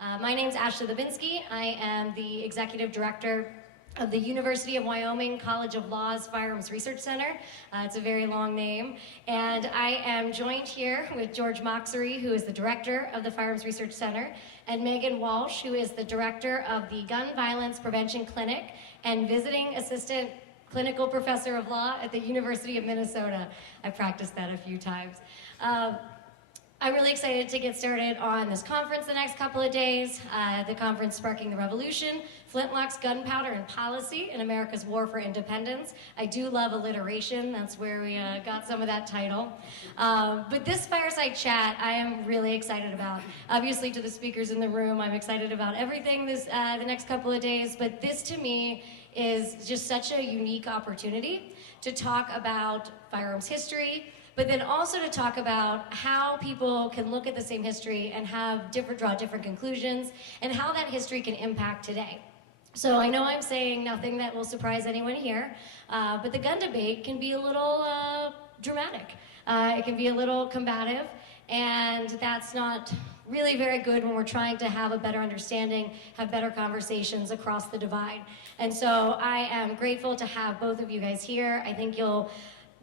My name's Ashley Levinsky. I am the Executive Director of the University of Wyoming College of Law's Firearms Research Center. It's a very long name. And I am joined here with George Mocsary, who is the Director of the Firearms Research Center, and Megan Walsh, who is the Director of the Gun Violence Prevention Clinic and Visiting Assistant Clinical Professor of Law at the University of Minnesota. I practiced that a few times. I'm really excited to get started on this conference the next couple of days. The conference Sparking the Revolution, Flintlocks, Gunpowder, and Policy in America's War for Independence. I do love alliteration. That's where we got some of that title. But this fireside chat, I am really excited about. Obviously, to the speakers in the room, I'm excited about everything the next couple of days. But this, to me, is just such a unique opportunity to talk about firearms history, but then also to talk about how people can look at the same history and draw different conclusions, and how that history can impact today. So I know I'm saying nothing that will surprise anyone here, but the gun debate can be a little dramatic. It can be a little combative, and that's not really very good when we're trying to have a better understanding, have better conversations across the divide. And so I am grateful to have both of you guys here. I think you'll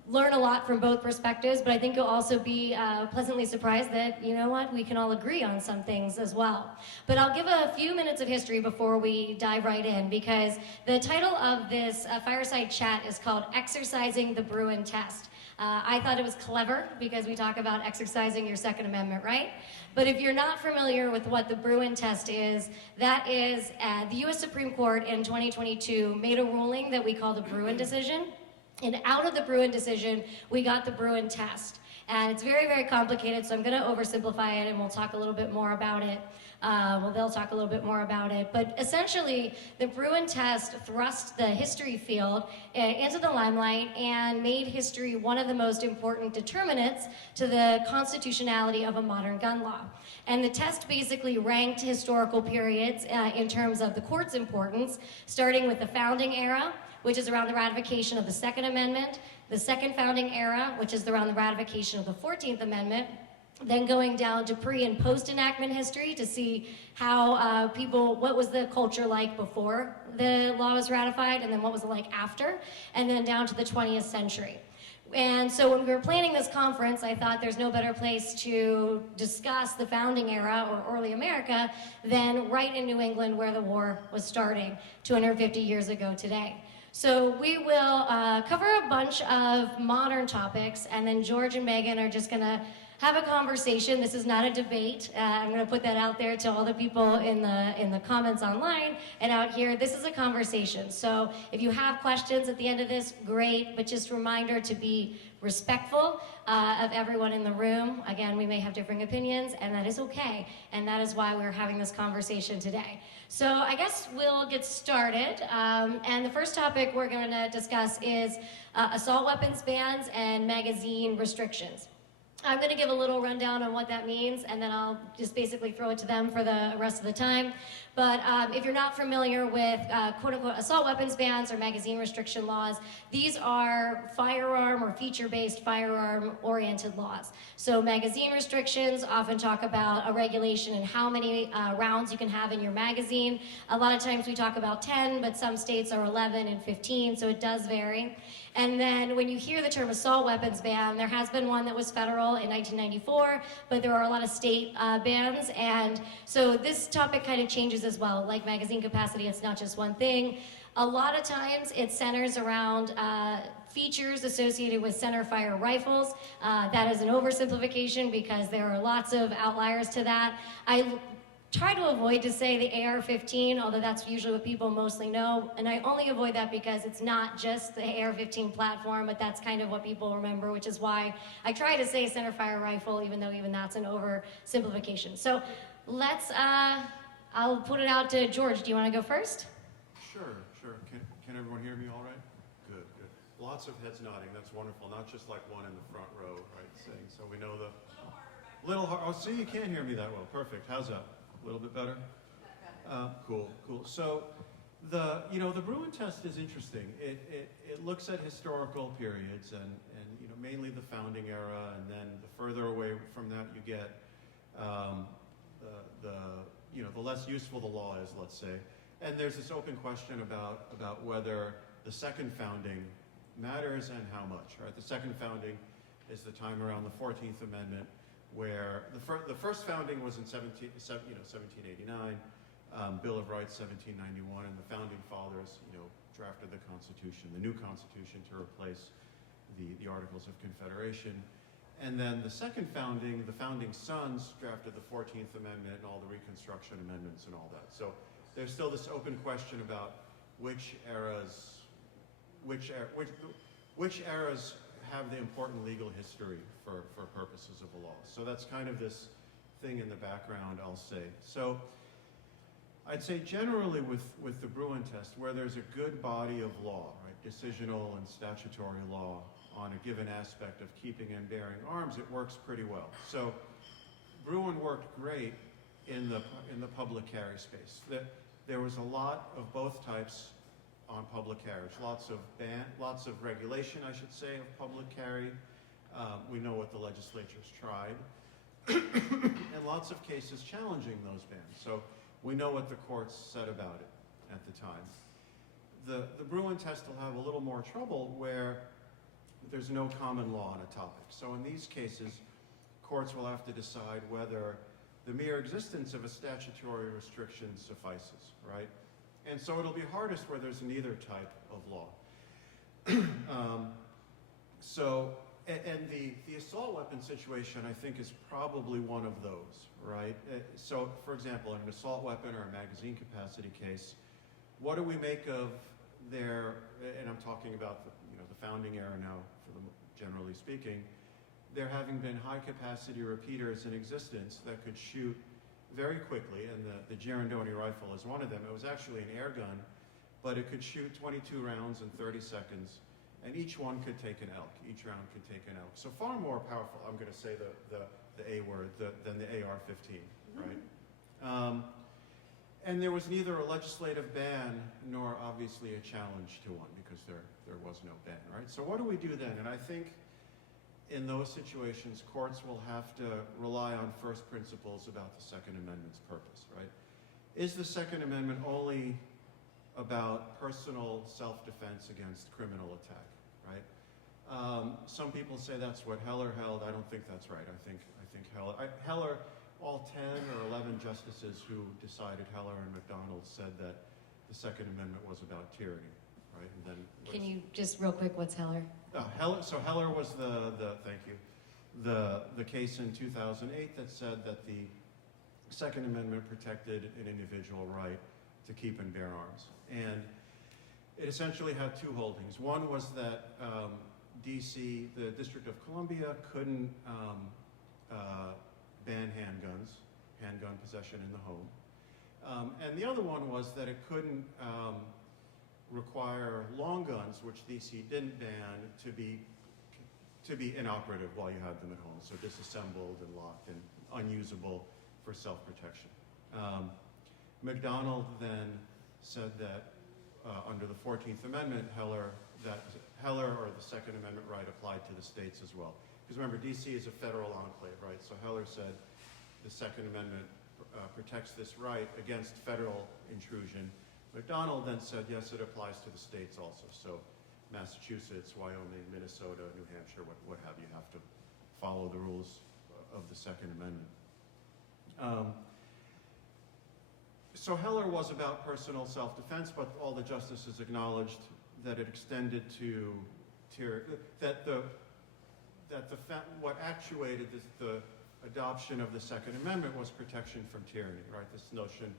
learn a lot from both perspectives, but I think you'll also be pleasantly surprised that, you know what, we can all agree on some things as well. But I'll give a few minutes of history before we dive right in, because the title of this fireside chat is called Exercising the Bruen Test. I thought it was clever because we talk about exercising your Second Amendment, right? But if you're not familiar with what the Bruen Test is, that is the US Supreme Court in 2022 made a ruling that we call the Bruen decision. And out of the Bruen decision, we got the Bruen Test. And it's very, very complicated, so I'm going to oversimplify it, and we'll talk a little bit more about it. They'll talk a little bit more about it. But essentially, the Bruen Test thrust the history field into the limelight and made history one of the most important determinants to the constitutionality of a modern gun law. And the test basically ranked historical periods in terms of the court's importance, starting with the founding era, which is around the ratification of the Second Amendment, the Second Founding Era, which is around the ratification of the 14th Amendment, then going down to pre- and post-enactment history to see how what was the culture like before the law was ratified, and then what was it like after, and then down to the 20th century. And so when we were planning this conference, I thought there's no better place to discuss the founding era or early America than right in New England, where the war was starting 250 years ago today. So we will cover a bunch of modern topics, and then George and Megan are just going to have a conversation. This is not a debate. I'm going to put that out there to all the people in the comments online and out here. This is a conversation. So if you have questions at the end of this, great, but just a reminder to be respectful of everyone in the room. Again, we may have differing opinions, and that is okay, and that is why we're having this conversation today. So I guess we'll get started, and the first topic we're going to discuss is assault weapons bans and magazine restrictions. I'm going to give a little rundown on what that means, and then I'll just basically throw it to them for the rest of the time. But if you're not familiar with quote-unquote assault weapons bans or magazine restriction laws, these are firearm or feature-based firearm-oriented laws. So magazine restrictions often talk about a regulation in how many rounds you can have in your magazine. A lot of times we talk about 10, but some states are 11 and 15, so it does vary. And then when you hear the term assault weapons ban, there has been one that was federal in 1994, but there are a lot of state bans. And so this topic kind of changes as well. Like magazine capacity, it's not just one thing. A lot of times it centers around features associated with centerfire rifles. That is an oversimplification because there are lots of outliers to that. I try to avoid to say the AR-15, although that's usually what people mostly know, and I only avoid that because it's not just the AR-15 platform, but that's kind of what people remember, which is why I try to say centerfire rifle, even though even that's an oversimplification. So let's, I'll put it out to George. Do you want to go first? Sure. Can everyone hear me all right? Good. Lots of heads nodding, that's wonderful, not just like one in the front row, right, saying, so we know the... Little hard, oh, see, you can't hear me that well, perfect, how's that? A little bit better? Cool. So the Bruen Test is interesting. It looks at historical periods and mainly the founding era, and then the further away from that you get, the the less useful the law is, let's say. And there's this open question about whether the second founding matters and how much, right? The second founding is the time around the 14th Amendment, where the first founding was in 1789, Bill of Rights 1791, and the founding fathers, drafted the Constitution, the new Constitution, to replace the Articles of Confederation. And then the second founding, the founding sons drafted the 14th Amendment and all the Reconstruction amendments and all that. So there's still this open question about which eras have the important legal history for purposes of the law. So that's kind of this thing in the background, I'll say. So I'd say generally with the Bruen Test, where there's a good body of law, right, decisional and statutory law on a given aspect of keeping and bearing arms, it works pretty well. So Bruen worked great in the public carry space. There was a lot of both types on public carriage, lots of regulation, I should say, of public carry. We know what the legislatures tried, and lots of cases challenging those bans. So we know what the courts said about it at the time. The Bruen Test will have a little more trouble where there's no common law on a topic. So in these cases, courts will have to decide whether the mere existence of a statutory restriction suffices, right? And so it'll be hardest where there's neither type of law. And the assault weapon situation, I think, is probably one of those, right? So, for example, in an assault weapon or a magazine capacity case, what do we make of their, and I'm talking about the founding era now, generally speaking, there having been high-capacity repeaters in existence that could shoot very quickly, and the Girandoni rifle is one of them. It was actually an air gun, but it could shoot 22 rounds in 30 seconds, and each one could take an elk. Each round could take an elk. So far more powerful, I'm going to say the A word, than the AR-15, right? And there was neither a legislative ban nor obviously a challenge to one, because there was no ban, right? So what do we do then? And I think in those situations, courts will have to rely on first principles about the Second Amendment's purpose, right? Is the Second Amendment only about personal self-defense against criminal attack, right? Some people say that's what Heller held. I don't think that's right. I think Heller, all 10 or 11 justices who decided Heller and McDonald said that the Second Amendment was about tyranny, right? And then can you just real quick, what's Heller? Heller was the case in 2008 that said that the Second Amendment protected an individual right to keep and bear arms. And it essentially had two holdings. One was that DC, the District of Columbia, couldn't ban handgun possession in the home. And the other one was that it couldn't require long guns, which DC didn't ban, to be inoperative while you had them at home, so disassembled and locked and unusable for self-protection. McDonald then said that under the 14th Amendment, Heller or the Second Amendment right applied to the states as well. Because remember, DC is a federal enclave, right? So Heller said the Second Amendment protects this right against federal intrusion. McDonald then said, yes, it applies to the states also. So Massachusetts, Wyoming, Minnesota, New Hampshire, what have you, have to follow the rules of the Second Amendment. So Heller was about personal self-defense, but all the justices acknowledged that it extended to what actuated the adoption of the Second Amendment was protection from tyranny, right? This notion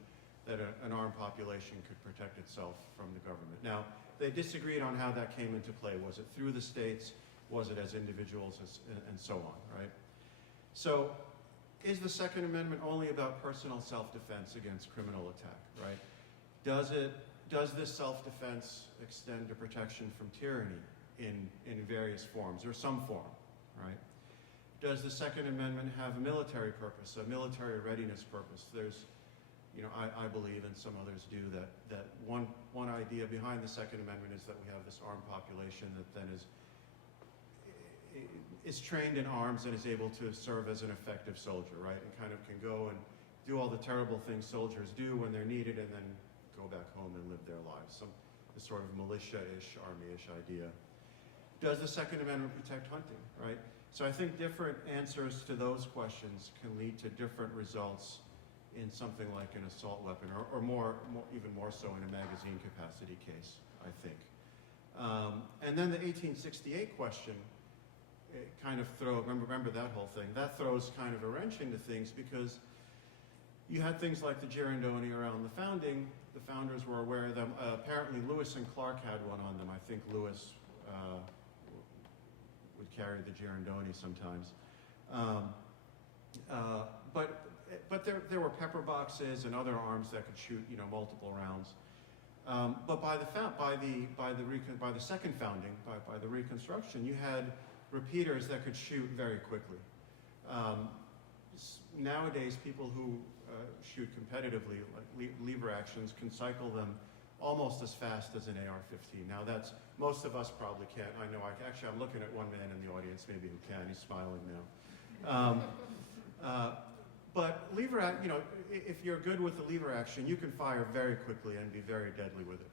that an armed population could protect itself from the government. Now, they disagreed on how that came into play. Was it through the states? Was it as individuals, and so on, right? So, is the Second Amendment only about personal self-defense against criminal attack, right? Does this self-defense extend to protection from tyranny in various forms, or some form, right? Does the Second Amendment have a military purpose, a military readiness purpose? There's, I believe, and some others do, that one idea behind the Second Amendment is that we have this armed population that then is trained in arms and is able to serve as an effective soldier, right? And kind of can go and do all the terrible things soldiers do when they're needed and then go back home and live their lives. This sort of militia-ish, army-ish idea. Does the Second Amendment protect hunting, right? So I think different answers to those questions can lead to different results in something like an assault weapon, or even more so in a magazine capacity case, I think. And then the 1868 question, it kind of remember that whole thing, that throws kind of a wrench into things because you had things like the girandoni around the founding. The founders were aware of them. Apparently Lewis and Clark had one on them. I think Lewis would carry the girandoni sometimes. But there were pepper boxes and other arms that could shoot, multiple rounds. But by the second founding, by the Reconstruction, you had repeaters that could shoot very quickly. Nowadays, people who shoot competitively, like lever actions, can cycle them almost as fast as an AR-15. Now most of us probably can't. I know, actually I'm looking at one man in the audience maybe who can, he's smiling now. But lever if you're good with the lever action, you can fire very quickly and be very deadly with it,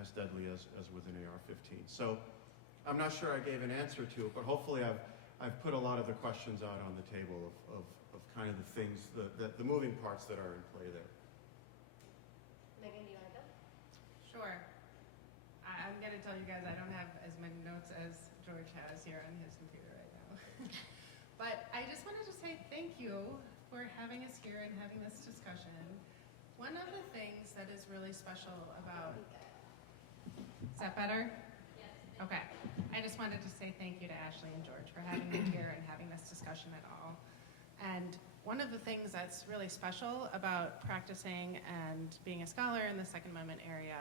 as deadly as with an AR-15. So I'm not sure I gave an answer to it, but hopefully I've put a lot of the questions out on the table of kind of the things, the moving parts that are in play there. Megan, do you want to go? Sure. I'm going to tell you guys I don't have as many notes as George has here on his computer right now. But I just wanted to say thank you for having us here and having this discussion. One of the things that is really special about... Is that better? Yes. Okay. I just wanted to say thank you to Ashley and George for having me here and having this discussion at all. And one of the things that's really special about practicing and being a scholar in the Second Amendment area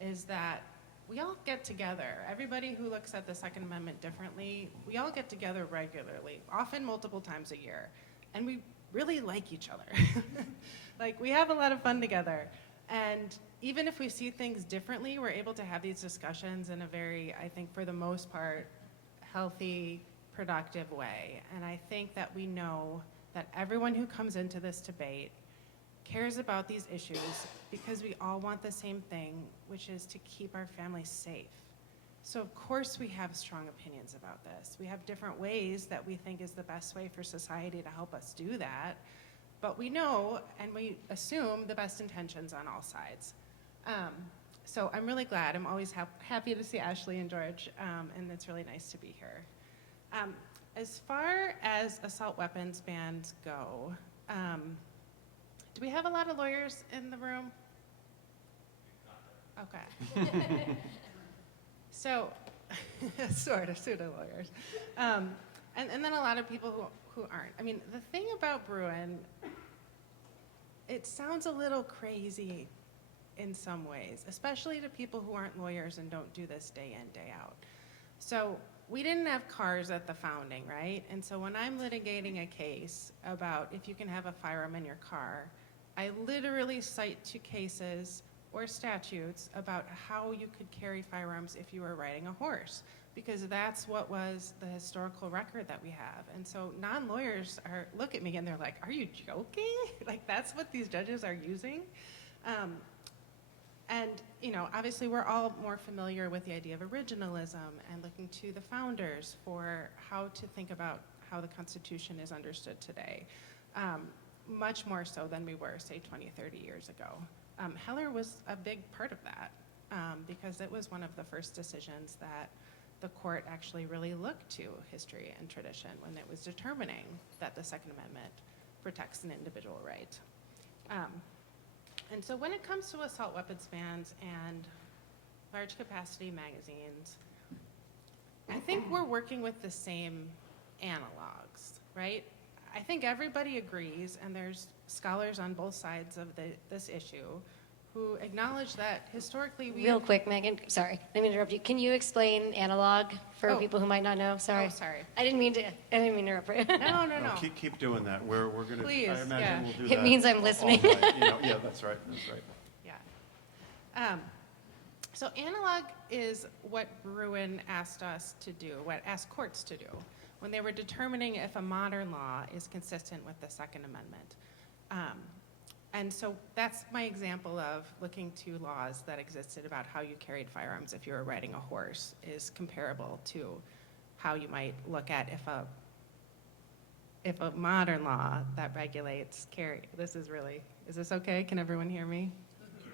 is that we all get together. Everybody who looks at the Second Amendment differently, we all get together regularly, often multiple times a year. And we really like each other. Like, we have a lot of fun together. And even if we see things differently, we're able to have these discussions in a very, I think for the most part, healthy, productive way. And I think that we know that everyone who comes into this debate cares about these issues because we all want the same thing, which is to keep our families safe. So of course we have strong opinions about this. We have different ways that we think is the best way for society to help us do that. But we know and we assume the best intentions on all sides. So I'm really glad. I'm always happy to see Ashley and George, and it's really nice to be here. As far as assault weapons bans go, do we have a lot of lawyers in the room? Okay. So, sort of, pseudo-lawyers. And then a lot of people who aren't. I mean, the thing about Bruen, it sounds a little crazy in some ways, especially to people who aren't lawyers and don't do this day in, day out. So we didn't have cars at the founding, right? And so when I'm litigating a case about if you can have a firearm in your car, I literally cite to cases or statutes about how you could carry firearms if you were riding a horse, because that's what was the historical record that we have. And so non-lawyers look at me and they're like, are you joking? Like, that's what these judges are using? And, obviously we're all more familiar with the idea of originalism and looking to the founders for how to think about how the Constitution is understood today, much more so than we were, say, 20, 30 years ago. Heller was a big part of that because it was one of the first decisions that the court actually really looked to history and tradition when it was determining that the Second Amendment protects an individual right. And so when it comes to assault weapons bans and large capacity magazines, I think we're working with the same analogs, right? I think everybody agrees, and there's scholars on both sides of this issue who acknowledge that historically we... Real quick, Megan, sorry, let me interrupt you. Can you explain analog for people who might not know? Sorry. Oh, sorry. I didn't mean to interrupt you. No. Keep doing that. We're going to... Please, I imagine yeah. we'll do It that means I'm listening. all night. Yeah, that's right. Yeah. So analog is what Bruen asked us to do, what asked courts to do when they were determining if a modern law is consistent with the Second Amendment. And so that's my example of looking to laws that existed about how you carried firearms if you were riding a horse is comparable to how you might look at if a modern law that regulates carry. Is this okay? Can everyone hear me?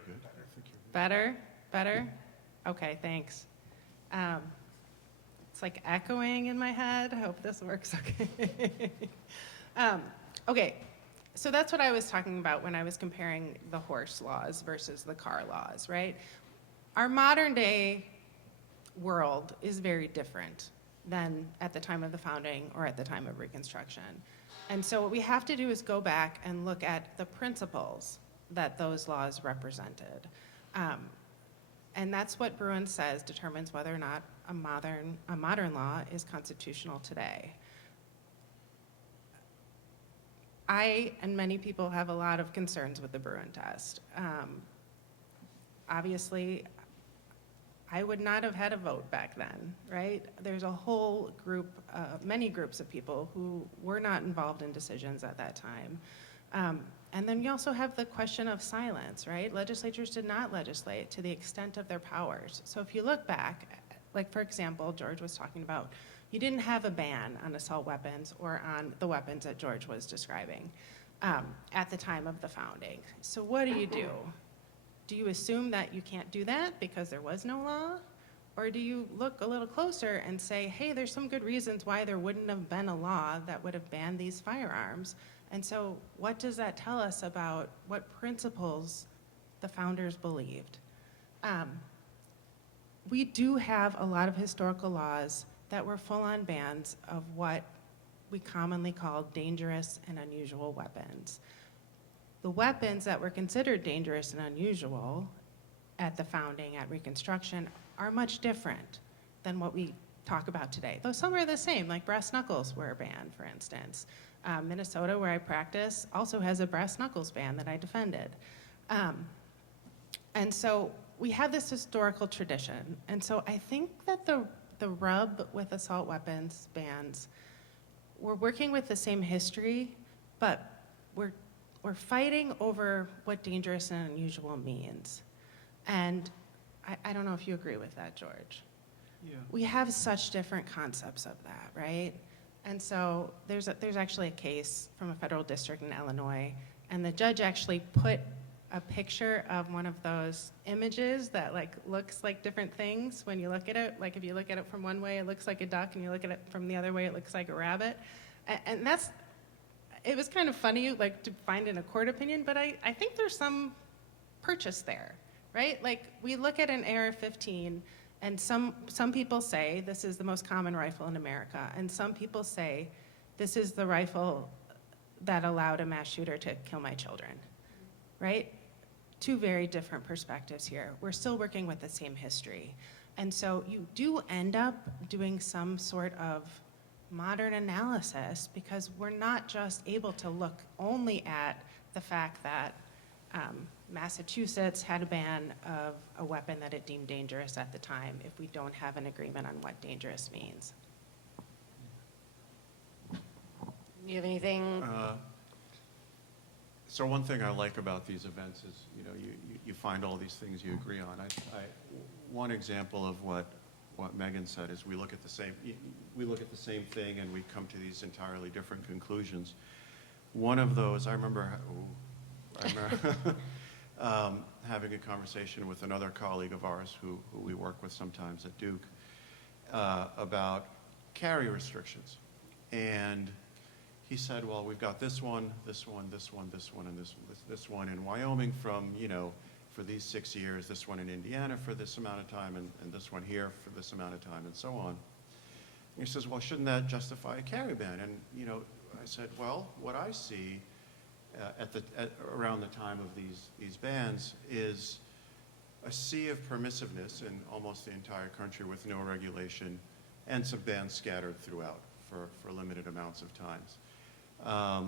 Good. I think you're good. Better? Better? Okay, thanks. It's like echoing in my head. I hope this works okay. Okay, so that's what I was talking about when I was comparing the horse laws versus the car laws, right? Our modern day world is very different than at the time of the founding or at the time of Reconstruction. And so what we have to do is go back and look at the principles that those laws represented. And that's what Bruen says determines whether or not a modern law is constitutional today. I and many people have a lot of concerns with the Bruen Test. Obviously, I would not have had a vote back then, right? There's a whole group, many groups of people who were not involved in decisions at that time. And then you also have the question of silence, right? Legislatures did not legislate to the extent of their powers. So if you look back, like for example, George was talking about, you didn't have a ban on assault weapons or on the weapons that George was describing at the time of the founding. So what do? Do you assume that you can't do that because there was no law? Or do you look a little closer and say, hey, there's some good reasons why there wouldn't have been a law that would have banned these firearms? And so what does that tell us about what principles the founders believed? We do have a lot of historical laws that were full-on bans of what we commonly call dangerous and unusual weapons. The weapons that were considered dangerous and unusual at the founding, at Reconstruction, are much different than what we talk about today. Though some are the same, like brass knuckles were banned, for instance. Minnesota, where I practice, also has a brass knuckles ban that I defended. And so we have this historical tradition. And so I think that the rub with assault weapons bans, we're working with the same history, but we're fighting over what dangerous and unusual means. And I don't know if you agree with that, George. Yeah. We have such different concepts of that, right? And so there's actually a case from a federal district in Illinois, and the judge actually put a picture of one of those images that like looks like different things when you look at it. Like if you look at it from one way, it looks like a duck, and you look at it from the other way, it looks like a rabbit. And it was kind of funny, like to find in a court opinion, but I think there's some purchase there, right? Like we look at an AR-15, and some people say this is the most common rifle in America, and some people say this is the rifle that allowed a mass shooter to kill my children, right? Two very different perspectives here. We're still working with the same history. And so you do end up doing some sort of modern analysis because we're not just able to look only at the fact that Massachusetts had a ban of a weapon that it deemed dangerous at the time if we don't have an agreement on what dangerous means. Do you have anything? So one thing I like about these events is, you find all these things you agree on. One example of what Megan said is we look at the same thing and we come to these entirely different conclusions. One of those, I remember having a conversation with another colleague of ours who we work with sometimes at Duke about carry restrictions. And he said, well, we've got this one, this one, this one, this one, and this one in Wyoming from, for these 6 years, this one in Indiana for this amount of time, and this one here for this amount of time, and so on. And he says, well, shouldn't that justify a carry ban? And, I said, well, what I see around the time of these bans is a sea of permissiveness in almost the entire country with no regulation and some bans scattered throughout for limited amounts of times. I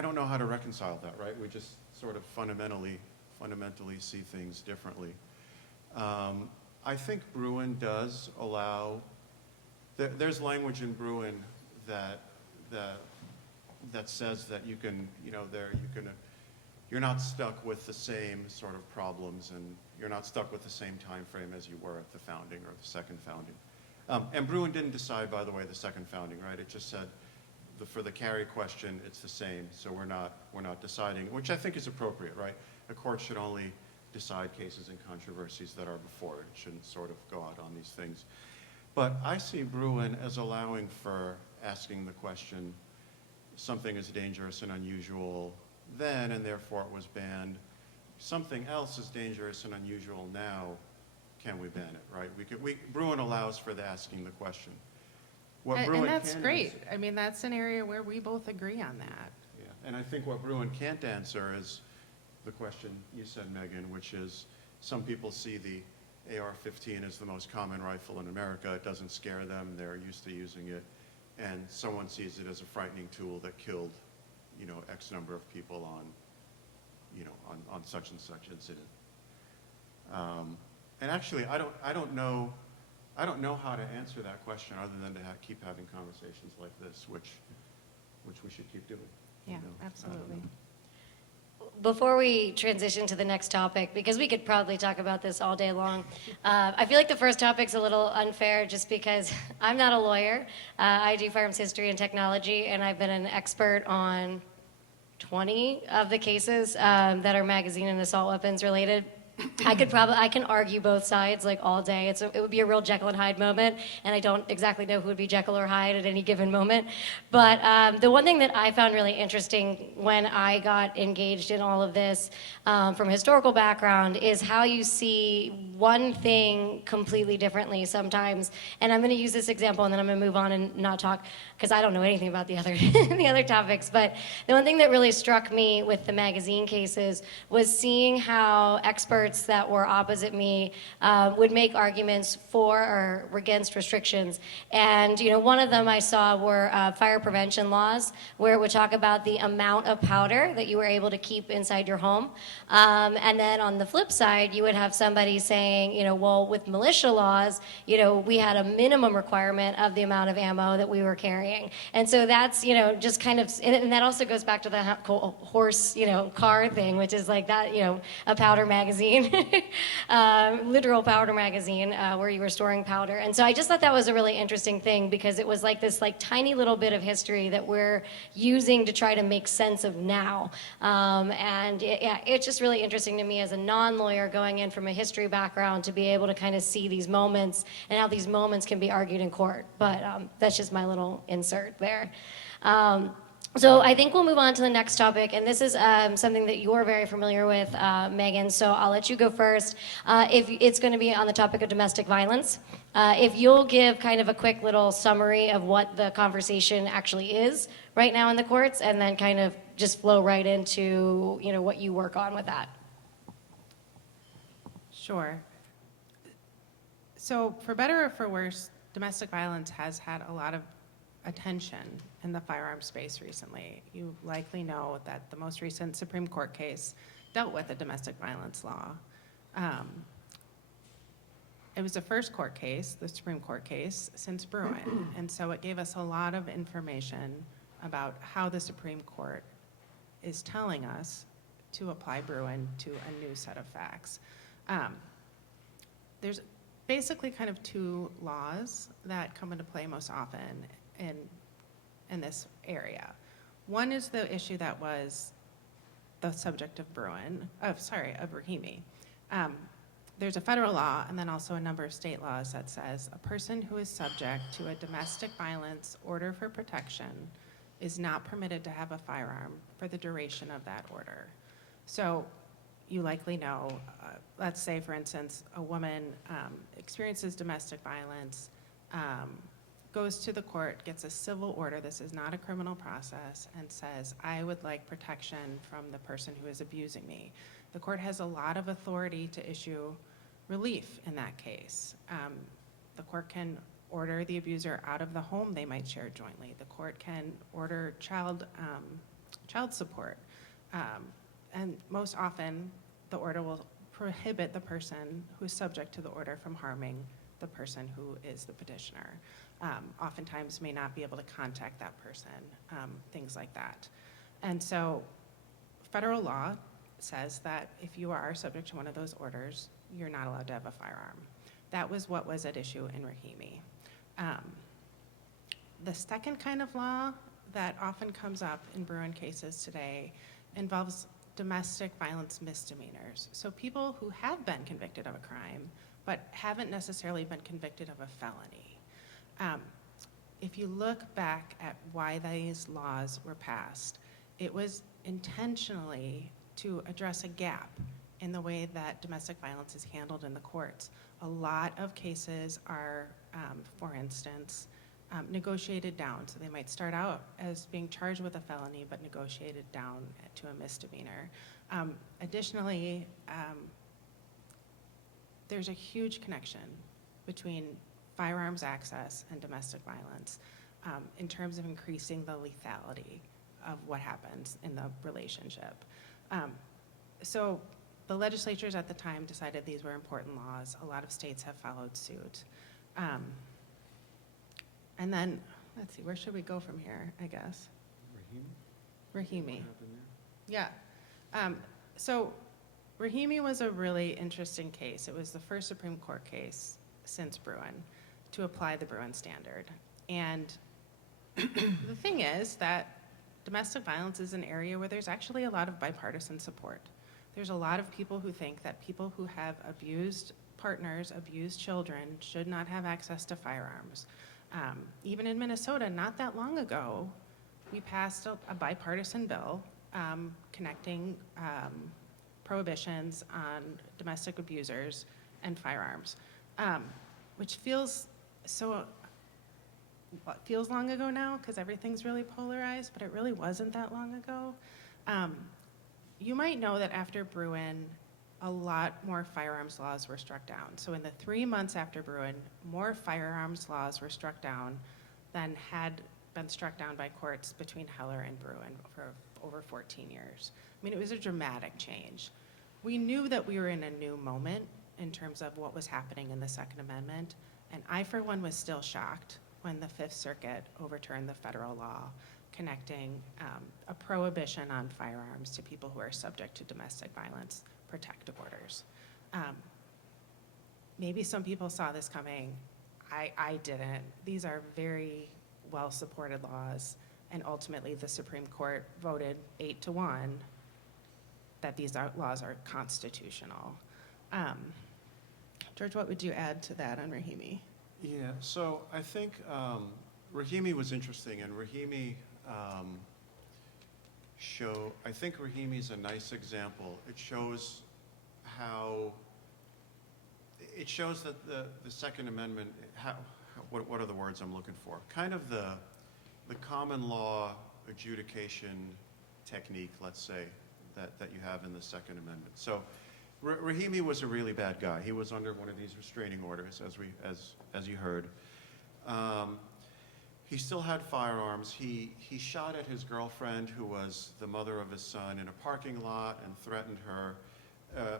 don't know how to reconcile that, right? We just sort of fundamentally see things differently. I think Bruen does allow, there's language in Bruen that that says that you can, you're not stuck with the same sort of problems, and you're not stuck with the same time frame as you were at the founding or the second founding. And Bruen didn't decide, by the way, the second founding, right? It just said for the carry question, it's the same, so we're not deciding, which I think is appropriate, right? A court should only decide cases and controversies that are before it. It shouldn't sort of go out on these things. But I see Bruen as allowing for asking the question, something is dangerous and unusual then, and therefore it was banned. Something else is dangerous and unusual now, can we ban it, right? Bruen allows for the asking the question. And that's great. I mean, that's an area where we both agree on that. Yeah, and I think what Bruen can't answer is the question you said, Megan, which is some people see the AR-15 as the most common rifle in America. It doesn't scare them. They're used to using it. And someone sees it as a frightening tool that killed, X number of people on such and such incident. And actually, I don't know how to answer that question other than to keep having conversations like this, which we should keep doing. Yeah, absolutely. Before we transition to the next topic, because we could probably talk about this all day long, I feel like the first topic's a little unfair just because I'm not a lawyer. I do firearms history and technology, and I've been an expert on 20 of the cases that are magazine and assault weapons related. I can argue both sides like all day. It would be a real Jekyll and Hyde moment, and I don't exactly know who would be Jekyll or Hyde at any given moment. But the one thing that I found really interesting when I got engaged in all of this from a historical background is how you see one thing completely differently sometimes. And I'm going to use this example, and then I'm going to move on and not talk because I don't know anything about the other topics. But the one thing that really struck me with the magazine cases was seeing how experts that were opposite me would make arguments for or against restrictions. And one of them I saw were fire prevention laws, where it would talk about the amount of powder that you were able to keep inside your home. And then on the flip side, you would have somebody saying, well, with militia laws, we had a minimum requirement of the amount of ammo that we were carrying. And so that's, just kind of, and that also goes back to the horse, car thing, which is like that, a powder magazine. Literal powder magazine where you were storing powder. And so I just thought that was a really interesting thing because it was like this tiny little bit of history that we're using to try to make sense of now. And it's just really interesting to me as a non-lawyer going in from a history background to be able to kind of see these moments and how these moments can be argued in court. But that's just my little insert there. So I think we'll move on to the next topic, and this is something that you're very familiar with, Megan, so I'll let you go first. If it's going to be on the topic of domestic violence. If you'll give kind of a quick little summary of what the conversation actually is right now in the courts, and then kind of just flow right into what you work on with that. Sure. So for better or for worse, domestic violence has had a lot of attention in the firearms space recently. You likely know that the most recent Supreme Court case dealt with a domestic violence law. It was the first court case, the Supreme Court case, since Bruen, and so it gave us a lot of information about how the Supreme Court is telling us to apply Bruen to a new set of facts. There's basically kind of two laws that come into play most often in this area. One is the issue that was the subject of Rahimi. There's a federal law and then also a number of state laws that says a person who is subject to a domestic violence order for protection is not permitted to have a firearm for the duration of that order. So you likely know, let's say for instance, a woman experiences domestic violence, goes to the court, gets a civil order, this is not a criminal process, and says, I would like protection from the person who is abusing me. The court has a lot of authority to issue relief in that case. The court can order the abuser out of the home they might share jointly. The court can order child support. And most often, the order will prohibit the person who is subject to the order from harming the person who is the petitioner. oftentimes may not be able to contact that person, things like that. And so federal law says that if you are subject to one of those orders, you're not allowed to have a firearm. That was what was at issue in Rahimi. The second kind of law that often comes up in Bruen cases today involves domestic violence misdemeanors. So people who have been convicted of a crime, but haven't necessarily been convicted of a felony. If you look back at why these laws were passed, it was intentionally to address a gap in the way that domestic violence is handled in the courts. A lot of cases are, for instance, negotiated down. So they might start out as being charged with a felony, but negotiated down to a misdemeanor. Additionally, there's a huge connection between firearms access and domestic violence in terms of increasing the lethality of what happens in the relationship. So the legislatures at the time decided these were important laws. A lot of states have followed suit. And then, let's see, where should we go from here, I guess? Rahimi. Yeah. So Rahimi was a really interesting case. It was the first Supreme Court case since Bruen to apply the Bruen standard. And the thing is that domestic violence is an area where there's actually a lot of bipartisan support. There's a lot of people who think that people who have abused partners, abused children, should not have access to firearms. Even in Minnesota, not that long ago, we passed a bipartisan bill connecting prohibitions on domestic abusers and firearms, which feels long ago now because everything's really polarized, but it really wasn't that long ago. You might know that after Bruen, a lot more firearms laws were struck down. So in the 3 months after Bruen, more firearms laws were struck down than had been struck down by courts between Heller and Bruen for over 14 years. I mean, it was a dramatic change. We knew that we were in a new moment in terms of what was happening in the Second Amendment, and I, for one, was still shocked when the Fifth Circuit overturned the federal law connecting a prohibition on firearms to people who are subject to domestic violence protective orders. Maybe some people saw this coming. I didn't. These are very well-supported laws, and ultimately the Supreme Court voted 8-1 that these laws are constitutional. George, what would you add to that on Rahimi? Yeah, so I think Rahimi was interesting, and Rahimi I think Rahimi's a nice example. It shows that the Second Amendment, what are the words I'm looking for? Kind of the common law adjudication technique, let's say, that you have in the Second Amendment. So Rahimi was a really bad guy. He was under one of these restraining orders, as you heard. He still had firearms. He shot at his girlfriend, who was the mother of his son, in a parking lot and threatened her.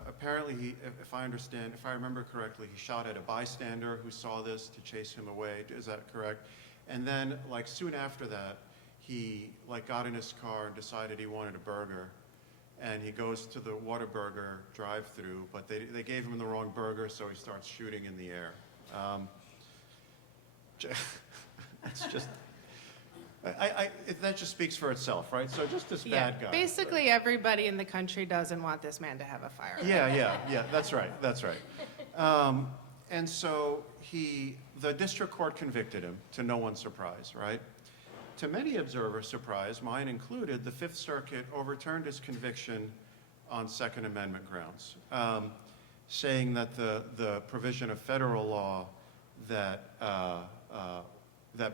Apparently, if I remember correctly, he shot at a bystander who saw this to chase him away. Is that correct? And then, soon after that, he got in his car and decided he wanted a burger. And he goes to the Whataburger drive-thru, but they gave him the wrong burger, so he starts shooting in the air. It's just, that just speaks for itself, right? So just this bad guy. Basically everybody in the country doesn't want this man to have a firearm. Yeah, that's right. And so the district court convicted him, to no one's surprise, right? To many observers' surprise, mine included, the Fifth Circuit overturned his conviction on Second Amendment grounds, saying that the provision of federal law that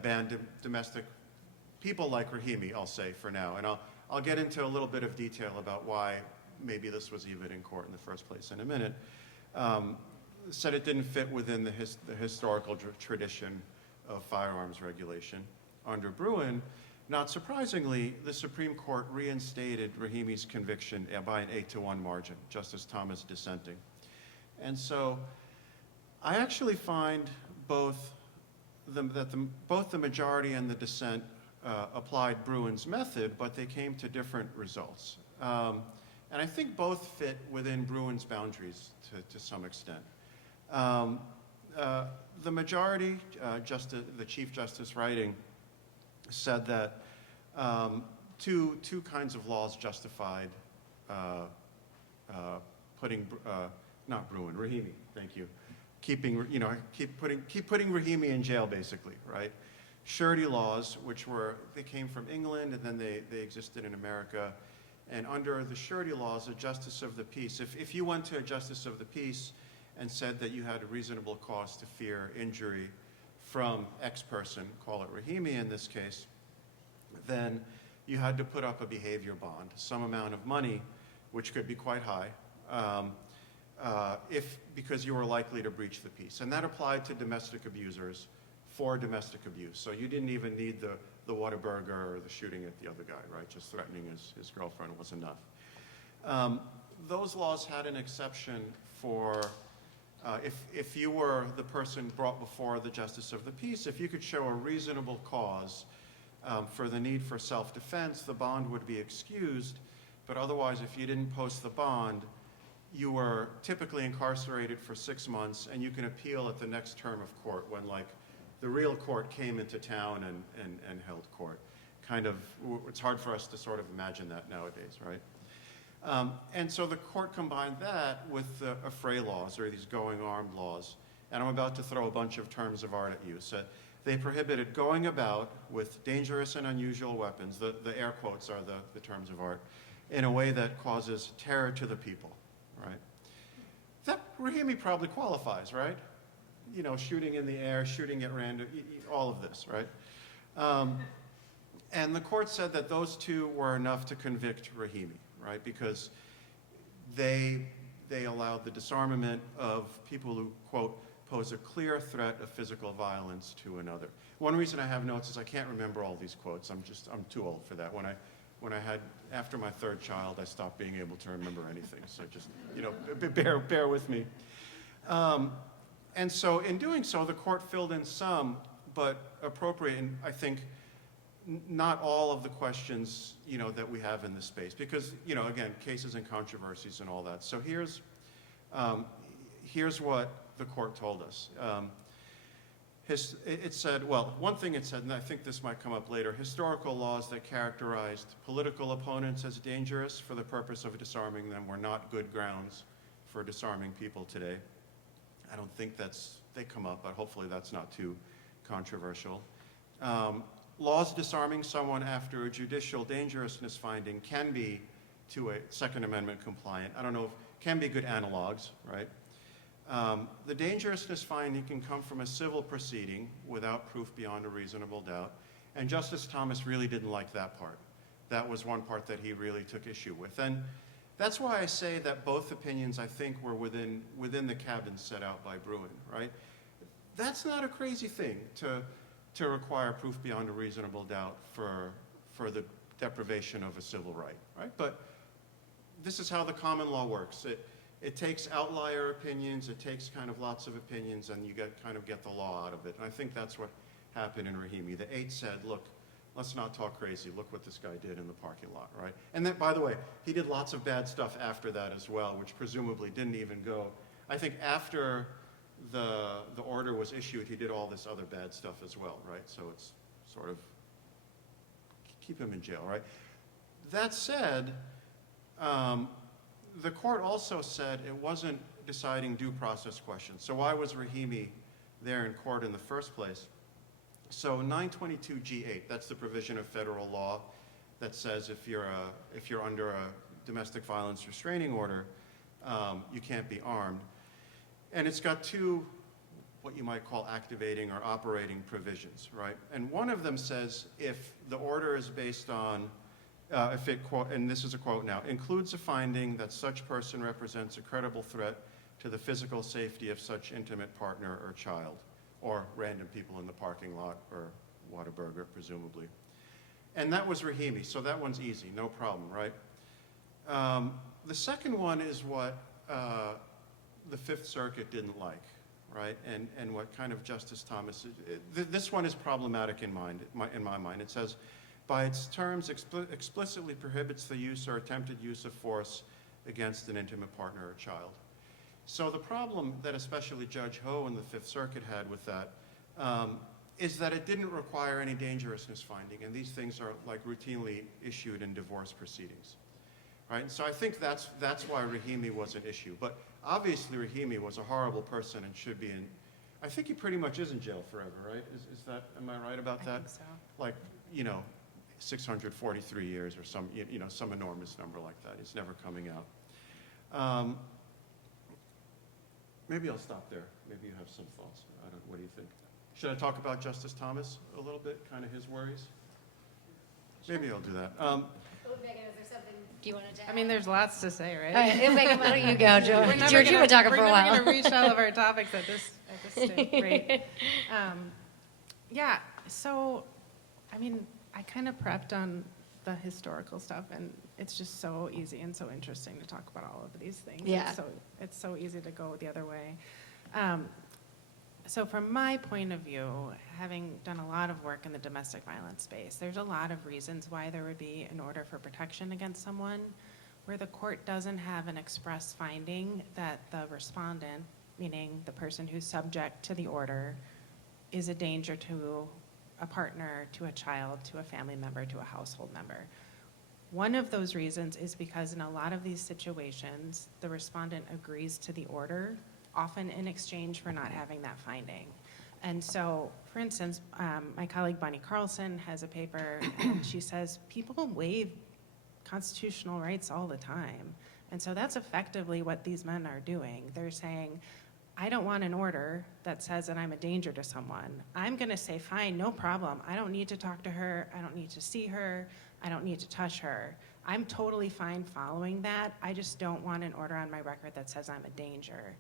banned domestic people like Rahimi, I'll say for now, and I'll get into a little bit of detail about why maybe this was even in court in the first place in a minute, said it didn't fit within the historical tradition of firearms regulation. Under Bruen, not surprisingly, the Supreme Court reinstated Rahimi's conviction by an 8-1 margin, Justice Thomas dissenting. And so I actually find both both the majority and the dissent applied Bruen's method, but they came to different results. And I think both fit within Bruen's boundaries to some extent. The majority, the Chief Justice writing, said that two kinds of laws justified putting, not Bruen, Rahimi, thank you. Keep putting Rahimi in jail, basically, right? Surety laws, they came from England and then they existed in America. And under the surety laws, a justice of the peace, if you went to a justice of the peace and said that you had a reasonable cause to fear injury from X person, call it Rahimi in this case, then you had to put up a behavior bond, some amount of money, which could be quite high, because you were likely to breach the peace. And that applied to domestic abusers for domestic abuse. So you didn't even need the Whataburger or the shooting at the other guy, right? Just threatening his girlfriend was enough. Those laws had an exception for if you were the person brought before the justice of the peace, if you could show a reasonable cause for the need for self-defense, the bond would be excused. But otherwise, if you didn't post the bond, you were typically incarcerated for 6 months, and you can appeal at the next term of court when, like, the real court came into town and held court. It's hard for us to sort of imagine that nowadays, right? And so the court combined that with the affray laws, or these going armed laws. And I'm about to throw a bunch of terms of art at you. So they prohibited going about with dangerous and unusual weapons, the air quotes are the terms of art, in a way that causes terror to the people, right? That Rahimi probably qualifies, right? You know, shooting in the air, shooting at random, all of this, right? And the court said that those two were enough to convict Rahimi, right? Because they allowed the disarmament of people who, quote, pose a clear threat of physical violence to another. One reason I have notes is I can't remember all these quotes. I'm too old for that. After my third child, I stopped being able to remember anything. So just, bear with me. And so in doing so, the court filled in some, but appropriate, and I think not all of the questions, that we have in this space. Because, again, cases and controversies and all that. So here's what the court told us. It said, well, one thing it said, and I think this might come up later, historical laws that characterized political opponents as dangerous for the purpose of disarming them were not good grounds for disarming people today. I don't think they come up, but hopefully that's not too controversial. Laws disarming someone after a judicial dangerousness finding can be to a Second Amendment compliant. I don't know, can be good analogs, right? The dangerousness finding can come from a civil proceeding without proof beyond a reasonable doubt. And Justice Thomas really didn't like that part. That was one part that he really took issue with. And that's why I say that both opinions, I think, were within the cabin set out by Bruen, right? That's not a crazy thing to require proof beyond a reasonable doubt for the deprivation of a civil right? But this is how the common law works. It takes outlier opinions, it takes kind of lots of opinions, and you get the law out of it. And I think that's what happened in Rahimi. The 8 said, look, let's not talk crazy. Look what this guy did in the parking lot, right? And then, by the way, he did lots of bad stuff after that as well, which presumably didn't even go. I think after the order was issued, he did all this other bad stuff as well, right? So it's sort of keep him in jail, right? That said, the court also said it wasn't deciding due process questions. So why was Rahimi there in court in the first place? So 922G8, that's the provision of federal law that says if you're under a domestic violence restraining order, you can't be armed. And it's got two, what you might call activating or operating provisions, right? And one of them says if the order is based on, if it, and this is a quote now, includes a finding that such person represents a credible threat to the physical safety of such intimate partner or child, or random people in the parking lot, or Whataburger, presumably. And that was Rahimi, so that one's easy, no problem, right? The second one is what the Fifth Circuit didn't like, right? And what kind of Justice Thomas, this one is problematic in my mind. It says, by its terms, explicitly prohibits the use or attempted use of force against an intimate partner or child. So the problem that especially Judge Ho in the Fifth Circuit had with that is that it didn't require any dangerousness finding, and these things are like routinely issued in divorce proceedings, right? So I think that's why Rahimi was an issue. But obviously Rahimi was a horrible person and should be in, I think he pretty much is in jail forever, right? Is that, am I right about that? I think so. Like, you know, 643 years or some, you know, some enormous number like that. He's never coming out. Maybe I'll stop there. Maybe you have some thoughts. What do you think? Should I talk about Justice Thomas a little bit, kind of his worries? Maybe I'll do that. Megan, is there something you wanted to add? I mean, there's lots to say, right? All right, Megan, why don't you go, George? George, you've been talking for a while. We're never going to reach all of our topics at this stage, right? Yeah, so, I mean, I kind of prepped on the historical stuff, and it's just so easy and so interesting to talk about all of these things. Yeah. It's so easy to go the other way. So from my point of view, having done a lot of work in the domestic violence space, there's a lot of reasons why there would be an order for protection against someone where the court doesn't have an express finding that the respondent, meaning the person who's subject to the order, is a danger to a partner, to a child, to a family member, to a household member. One of those reasons is because in a lot of these situations, the respondent agrees to the order, often in exchange for not having that finding. And so, for instance, my colleague Bonnie Carlson has a paper, and she says people waive constitutional rights all the time. And so that's effectively what these men are doing. They're saying, I don't want an order that says that I'm a danger to someone. I'm gonna say, fine, no problem. I don't need to talk to her. I don't need to see her. I don't need to touch her. I'm totally fine following that. I just don't want an order on my record that says I'm a danger.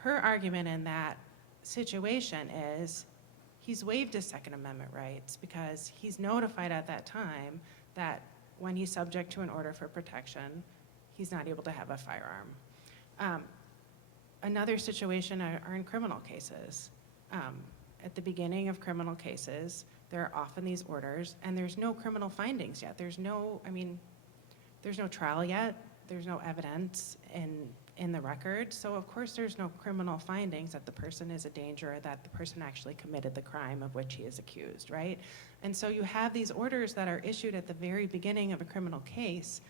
Her argument in that situation is he's waived his Second Amendment rights because he's notified at that time that when he's subject to an order for protection, he's not able to have a firearm. Another situation are in criminal cases. At the beginning of criminal cases, there are often these orders, and there's no criminal findings yet. There's no trial yet. There's no evidence in the record. So of course there's no criminal findings that the person is a danger or that the person actually committed the crime of which he is accused, right? And so you have these orders that are issued at the very beginning of a criminal case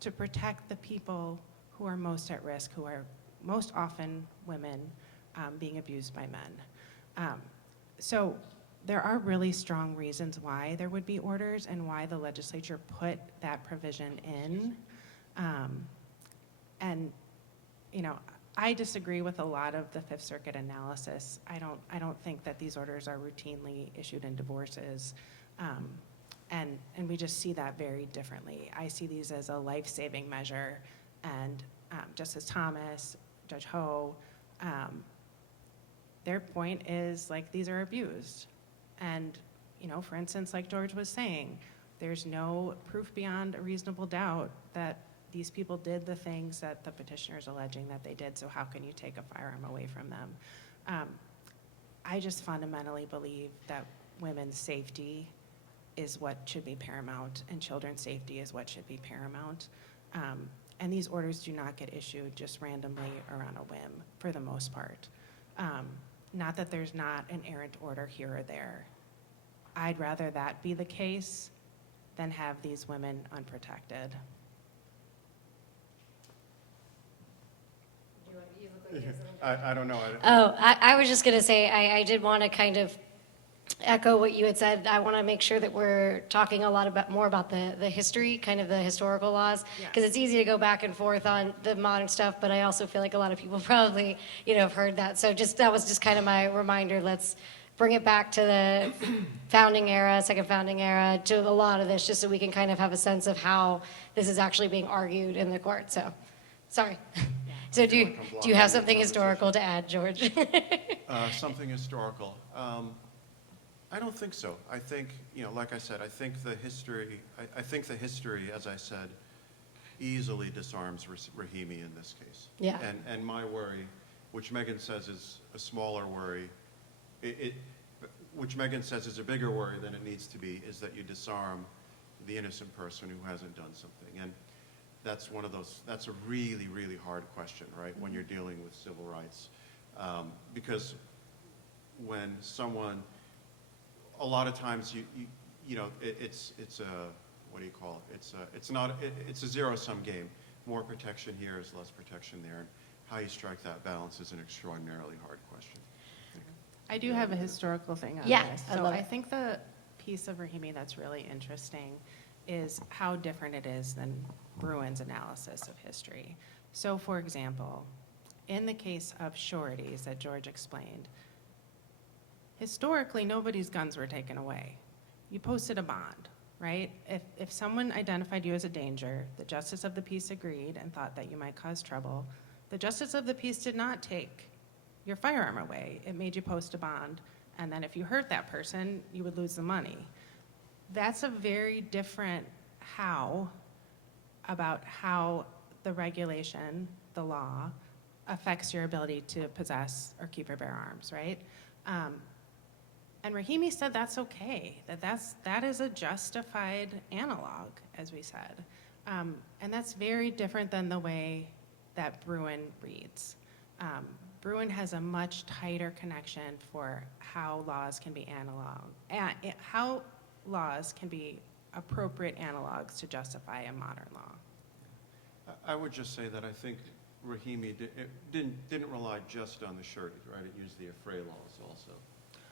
to protect the people who are most at risk, who are most often women being abused by men. So there are really strong reasons why there would be orders and why the legislature put that provision in. And, you know, I disagree with a lot of the Fifth Circuit analysis. I don't think that these orders are routinely issued in divorces. And we just see that very differently. I see these as a life-saving measure, and Justice Thomas, Judge Ho, their point is, like, these are abused. And, you know, for instance, like George was saying, there's no proof beyond a reasonable doubt that these people did the things that the petitioner is alleging that they did, so how can you take a firearm away from them? I just fundamentally believe that women's safety is what should be paramount, and children's safety is what should be paramount. And these orders do not get issued just randomly or on a whim, for the most part. Not that there's not an errant order here or there. I'd rather that be the case than have these women unprotected. I don't know. I was just going to say, I did want to kind of echo what you had said. I want to make sure that we're talking a lot more about the history, kind of the historical laws, because it's easy to go back and forth on the modern stuff, but I also feel like a lot of people probably, you know, have heard that. So that was just kind of my reminder. Let's bring it back to the founding era, second founding era, to a lot of this, just so we can kind of have a sense of how this is actually being argued in the court. So, sorry. So do you have something historical to add, George? Something historical. I don't think so. I think, you know, like I said, I think the history, as I said, easily disarms Rahimi in this case. Yeah. And my worry which Megan says is a smaller worry, which Megan says is a bigger worry than it needs to be, is that you disarm the innocent person who hasn't done something. And that's one of those, that's a really, really hard question, right, when you're dealing with civil rights. Because when someone, a lot of times you know, it's a, what do you call it? It's a zero-sum game. More protection here is less protection there. And how you strike that balance is an extraordinarily hard question. I do have a historical thing on Yeah, this. I So love I it. think the piece of Rahimi that's really interesting is how different it is than Bruen's analysis of history. So for example, in the case of sureties that George explained, historically nobody's guns were taken away. You posted a bond, right? If someone identified you as a danger, the justice of the peace agreed and thought that you might cause trouble, the justice of the peace did not take your firearm away. It made you post a bond, and then if you hurt that person, you would lose the money. That's a very different about how the regulation, the law, affects your ability to possess or keep or bear arms, right? And Rahimi said that's okay, that is a justified analog, as we said. And that's very different than the way that Bruen reads. Bruen has a much tighter connection for how laws can be how laws can be appropriate analogs to justify a modern law. I would just say that I think Rahimi didn't rely just on the surety, right? It used the affray laws also.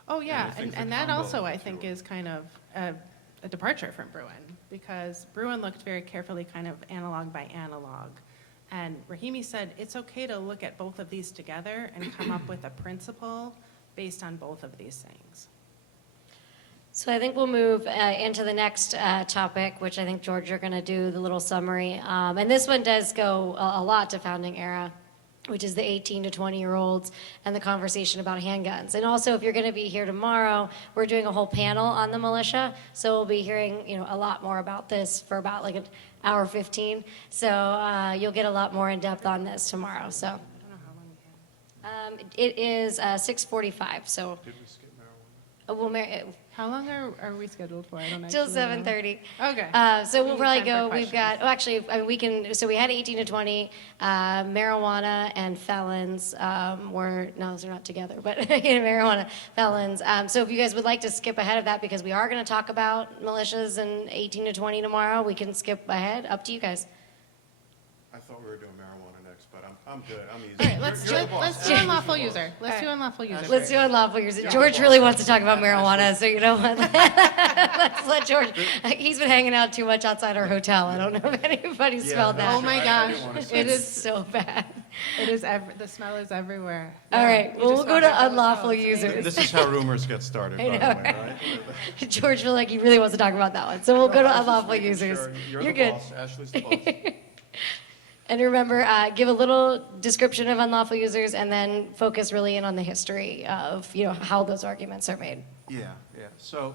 Oh yeah, I think and the that combo also of I the think two are- is kind of a departure from Bruen, because Bruen looked very carefully kind of analog by analog. And Rahimi said it's okay to look at both of these together and come up with a principle based on both of these things. So I think we'll move into the next topic, which I think, George, you're going to do the little summary. And this one does go a lot to founding era, which is the 18 to 20-year-olds and the conversation about handguns. And also, if you're going to be here tomorrow, we're doing a whole panel on the militia, so we'll be hearing, you know, a lot more about this for about like an hour 15. So you'll get a lot more in depth on this tomorrow. So I don't know how long we have. it is 6:45. So Did we skip marijuana? we'll How long are we scheduled for? I don't till actually know. 7:30. Okay. So We we'll need probably time for go, we've questions. got, oh, actually, I mean, we can, so we had 18 to 20, marijuana and felons no, those are not together, but marijuana, felons. So if you guys would like to skip ahead of that, because we are going to talk about militias and 18 to 20 tomorrow, we can skip ahead, up to you guys. I thought we were doing marijuana next, but I'm good. I'm easy. All right, let's You're do the boss. let's do Ashley's unlawful the boss. user. Let's do unlawful user. Let's do first. unlawful use. George really wants to talk about marijuana, so you know what? Let's let George, he's been hanging out too much outside our hotel. I don't know if anybody Yeah, smelled that's that. Oh my right. I gosh, didn't wanna say it that. It's is. so bad. It is. The smell is everywhere. All Yeah, right, you well, we'll just go want to go unlawful it's amazing. users. This is how rumors get started, by I the know, way, right? George feels like he really wants to talk about that one, so we'll go I to was just unlawful making users. sure. You're You're the good. boss. Ashley's the boss. And remember, give a little description of unlawful users, and then focus really in on the history of, you know, how those arguments are made. Yeah. So,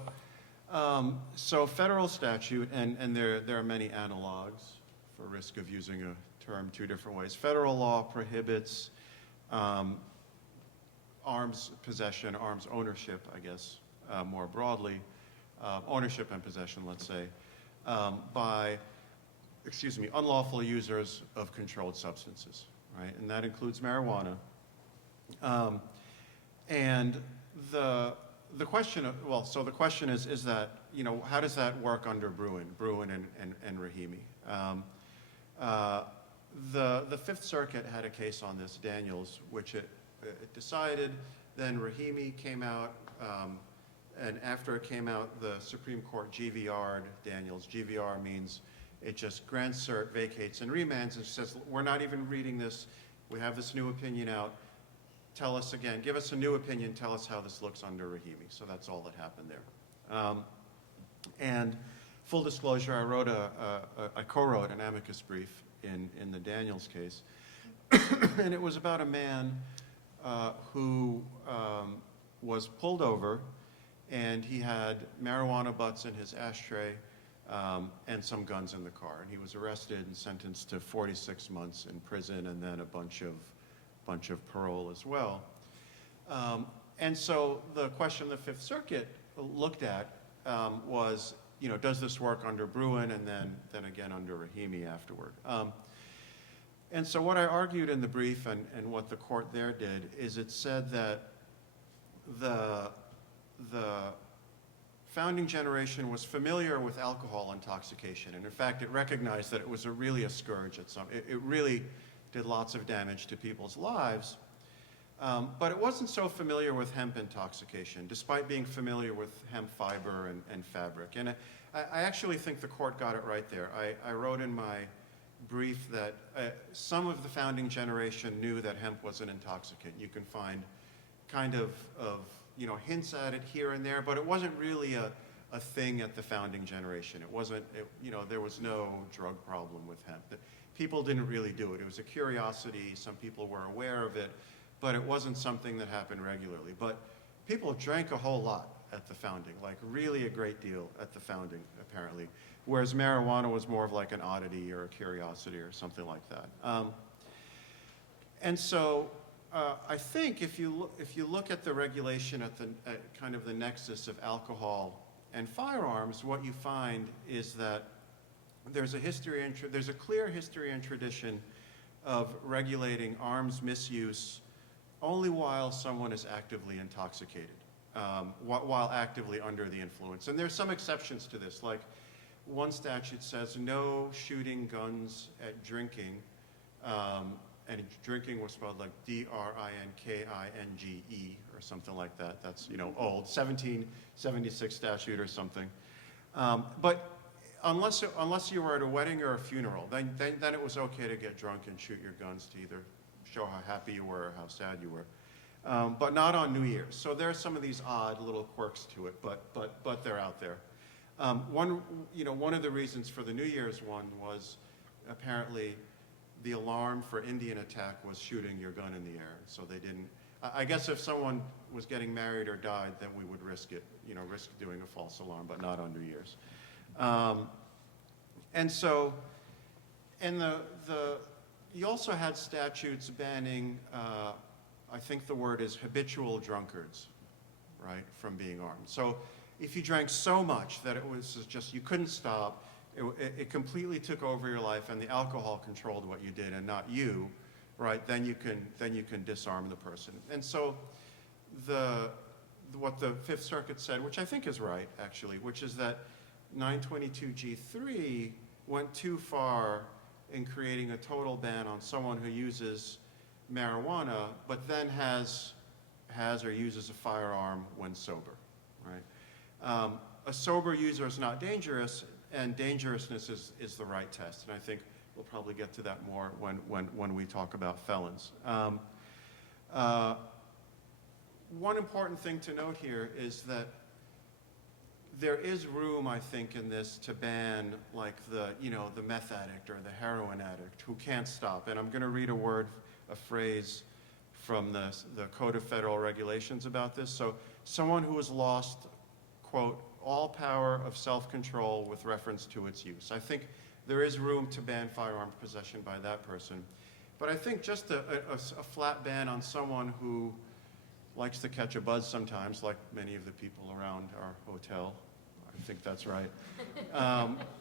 federal statute, and there are many analogs for risk of using a term two different ways. Federal law prohibits arms possession, arms ownership, I guess, more broadly, ownership and possession, let's say, by unlawful users of controlled substances, right? And that includes marijuana. And the question, so the question is that, you know, how does that work under Bruen and Rahimi? The Fifth Circuit had a case on this, Daniels, which it decided. Then Rahimi came out, and after it came out, the Supreme Court GVR'd Daniels. GVR means it just grants cert, vacates, and remands, and says, we're not even reading this. We have this new opinion out. Tell us again, give us a new opinion, tell us how this looks under Rahimi. So that's all that happened there. And full disclosure, I co-wrote an amicus brief in the Daniels case. And it was about a man who was pulled over, and he had marijuana butts in his ashtray, and some guns in the car. And he was arrested and sentenced to 46 months in prison, and then a bunch of bunch of parole as well. And so the question the Fifth Circuit looked at was, does this work under Bruen and then again under Rahimi afterward? And so what I argued in the brief and what the court there did is it said that the founding generation was familiar with alcohol intoxication, and in fact it recognized that it was really a scourge it really did lots of damage to people's lives, but it wasn't so familiar with hemp intoxication, despite being familiar with hemp fiber and fabric. And I actually think the court got it right there. I wrote in my brief that some of the founding generation knew that hemp was an intoxicant. You can find kind of hints at it here and there, but it wasn't really a thing at the founding generation. It wasn't, there was no drug problem with hemp. People didn't really do it. It was a curiosity. Some people were aware of it, but it wasn't something that happened regularly. But people drank a whole lot at the founding, like really a great deal at the founding, apparently, whereas marijuana was more of like an oddity or a curiosity or something like that. And so I think if you look at the regulation at kind of the nexus of alcohol and firearms, what you find is that there's a clear history and tradition of regulating arms misuse only while someone is actively intoxicated, while actively under the influence. And there's some exceptions to this, like one statute says no shooting guns at drinking, and drinking was spelled like D-R-I-N-K-I-N-G-E or something like that. That's, old, 1776 statute or something. But unless you were at a wedding or a funeral, then it was okay to get drunk and shoot your guns to either show how happy you were or how sad you were. But not on New Year's. So there are some of these odd little quirks to it, but they're out there. One of the reasons for the New Year's one was apparently the alarm for Indian attack was shooting your gun in the air. So they didn't, I guess if someone was getting married or died, then we would risk it, risk doing a false alarm, but not on New Year's. You also had statutes banning, I think the word is habitual drunkards, right, from being armed. So if you drank so much that it was just, you couldn't stop, it completely took over your life and the alcohol controlled what you did and not you, right, then you can disarm the person. And so what the Fifth Circuit said, which I think is right, actually, which is that 922G3 went too far in creating a total ban on someone who uses marijuana, but then has or uses a firearm when sober, right? A sober user is not dangerous, and dangerousness is the right test. And I think we'll probably get to that more when we talk about felons. One important thing to note here is that there is room, I think, in this to ban like the meth addict or the heroin addict who can't stop. And I'm going to read a phrase from the Code of Federal Regulations about this. So someone who has lost, quote, all power of self-control with reference to its use. I think there is room to ban firearm possession by that person. But I think just a flat ban on someone who likes to catch a buzz sometimes, like many of the people around our hotel, I think that's right,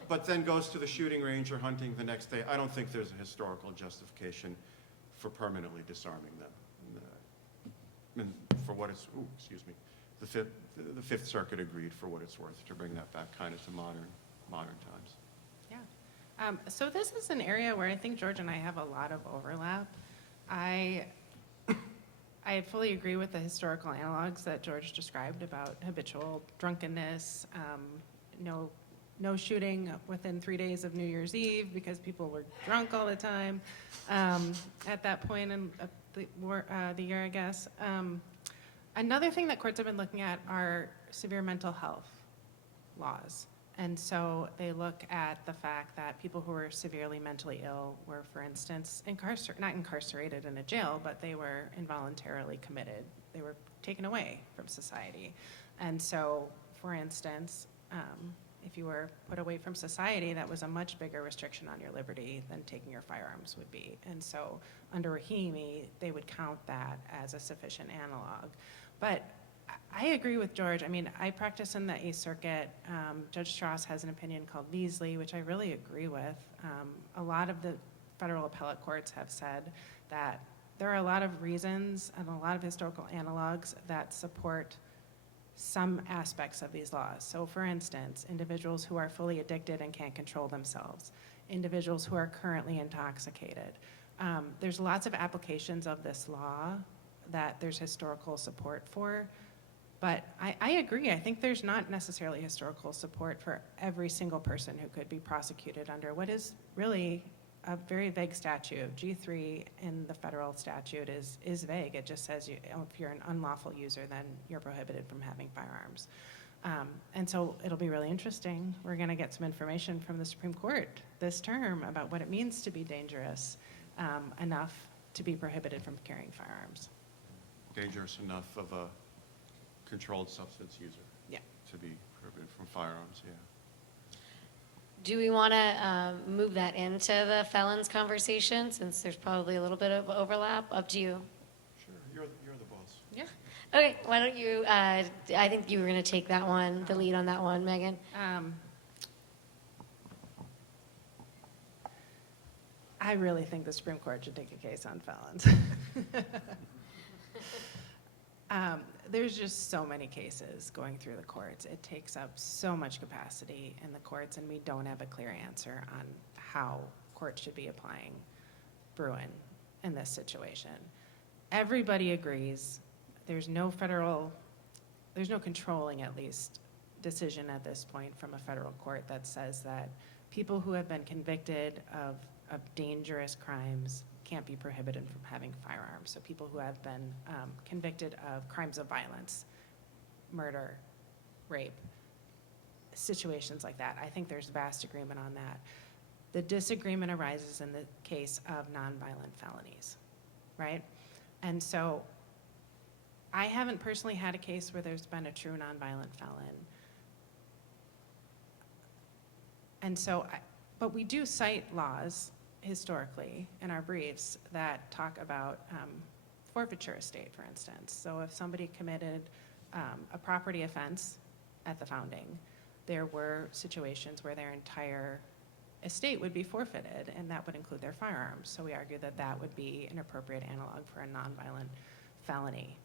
but then goes to the shooting range or hunting the next day, I don't think there's a historical justification for permanently disarming them. And for what it's, the Fifth Circuit agreed, for what it's worth, to bring that back kind of to modern times. Yeah. So this is an area where I think George and I have a lot of overlap. I fully agree with the historical analogs that George described about habitual drunkenness, no shooting within 3 days of New Year's Eve because people were drunk all the time at that point in the year, I guess. Another thing that courts have been looking at are severe mental health laws. And so they look at the fact that people who were severely mentally ill were, for instance, not incarcerated in a jail, but they were involuntarily committed. They were taken away from society. And so, for instance, if you were put away from society, that was a much bigger restriction on your liberty than taking your firearms would be. And so under Rahimi, they would count that as a sufficient analog. But I agree with George. I mean, I practice in the Eighth Circuit. Judge Strauss has an opinion called Beasley, which I really agree with. A lot of the federal appellate courts have said that there are a lot of reasons and a lot of historical analogs that support some aspects of these laws. So for instance, individuals who are fully addicted and can't control themselves, individuals who are currently intoxicated. There's lots of applications of this law that there's historical support for, but I agree. I think there's not necessarily historical support for every single person who could be prosecuted under what is really a very vague statute. G3 in the federal statute is vague. It just says if you're an unlawful user, then you're prohibited from having firearms. And so it'll be really interesting. We're going to get some information from the Supreme Court this term about what it means to be dangerous enough to be prohibited from carrying firearms. Dangerous enough of a controlled substance user. Yeah. To be prohibited from firearms, yeah. Do we want to move that into the felons conversation, since there's probably a little bit of overlap? Up to you. Sure, you're the boss. Yeah. Okay, why don't you, I think you were going to take that one, the lead on that one, Megan. I really think the Supreme Court should take a case on felons. There's just so many cases going through the courts. It takes up so much capacity in the courts, and we don't have a clear answer on how courts should be applying Bruen in this situation. Everybody agrees there's no controlling, at least, decision at this point from a federal court that says that people who have been convicted of dangerous crimes can't be prohibited from having firearms. So people who have been convicted of crimes of violence, murder, rape, situations like that. I think there's vast agreement on that. The disagreement arises in the case of nonviolent felonies, right? And so I haven't personally had a case where there's been a true nonviolent felon. And so, but we do cite laws historically in our briefs that talk about forfeiture estate, for instance. So if somebody committed a property offense at the founding, there were situations where their entire estate would be forfeited, and that would include their firearms. So we argue that that would be an appropriate analog for a nonviolent felony,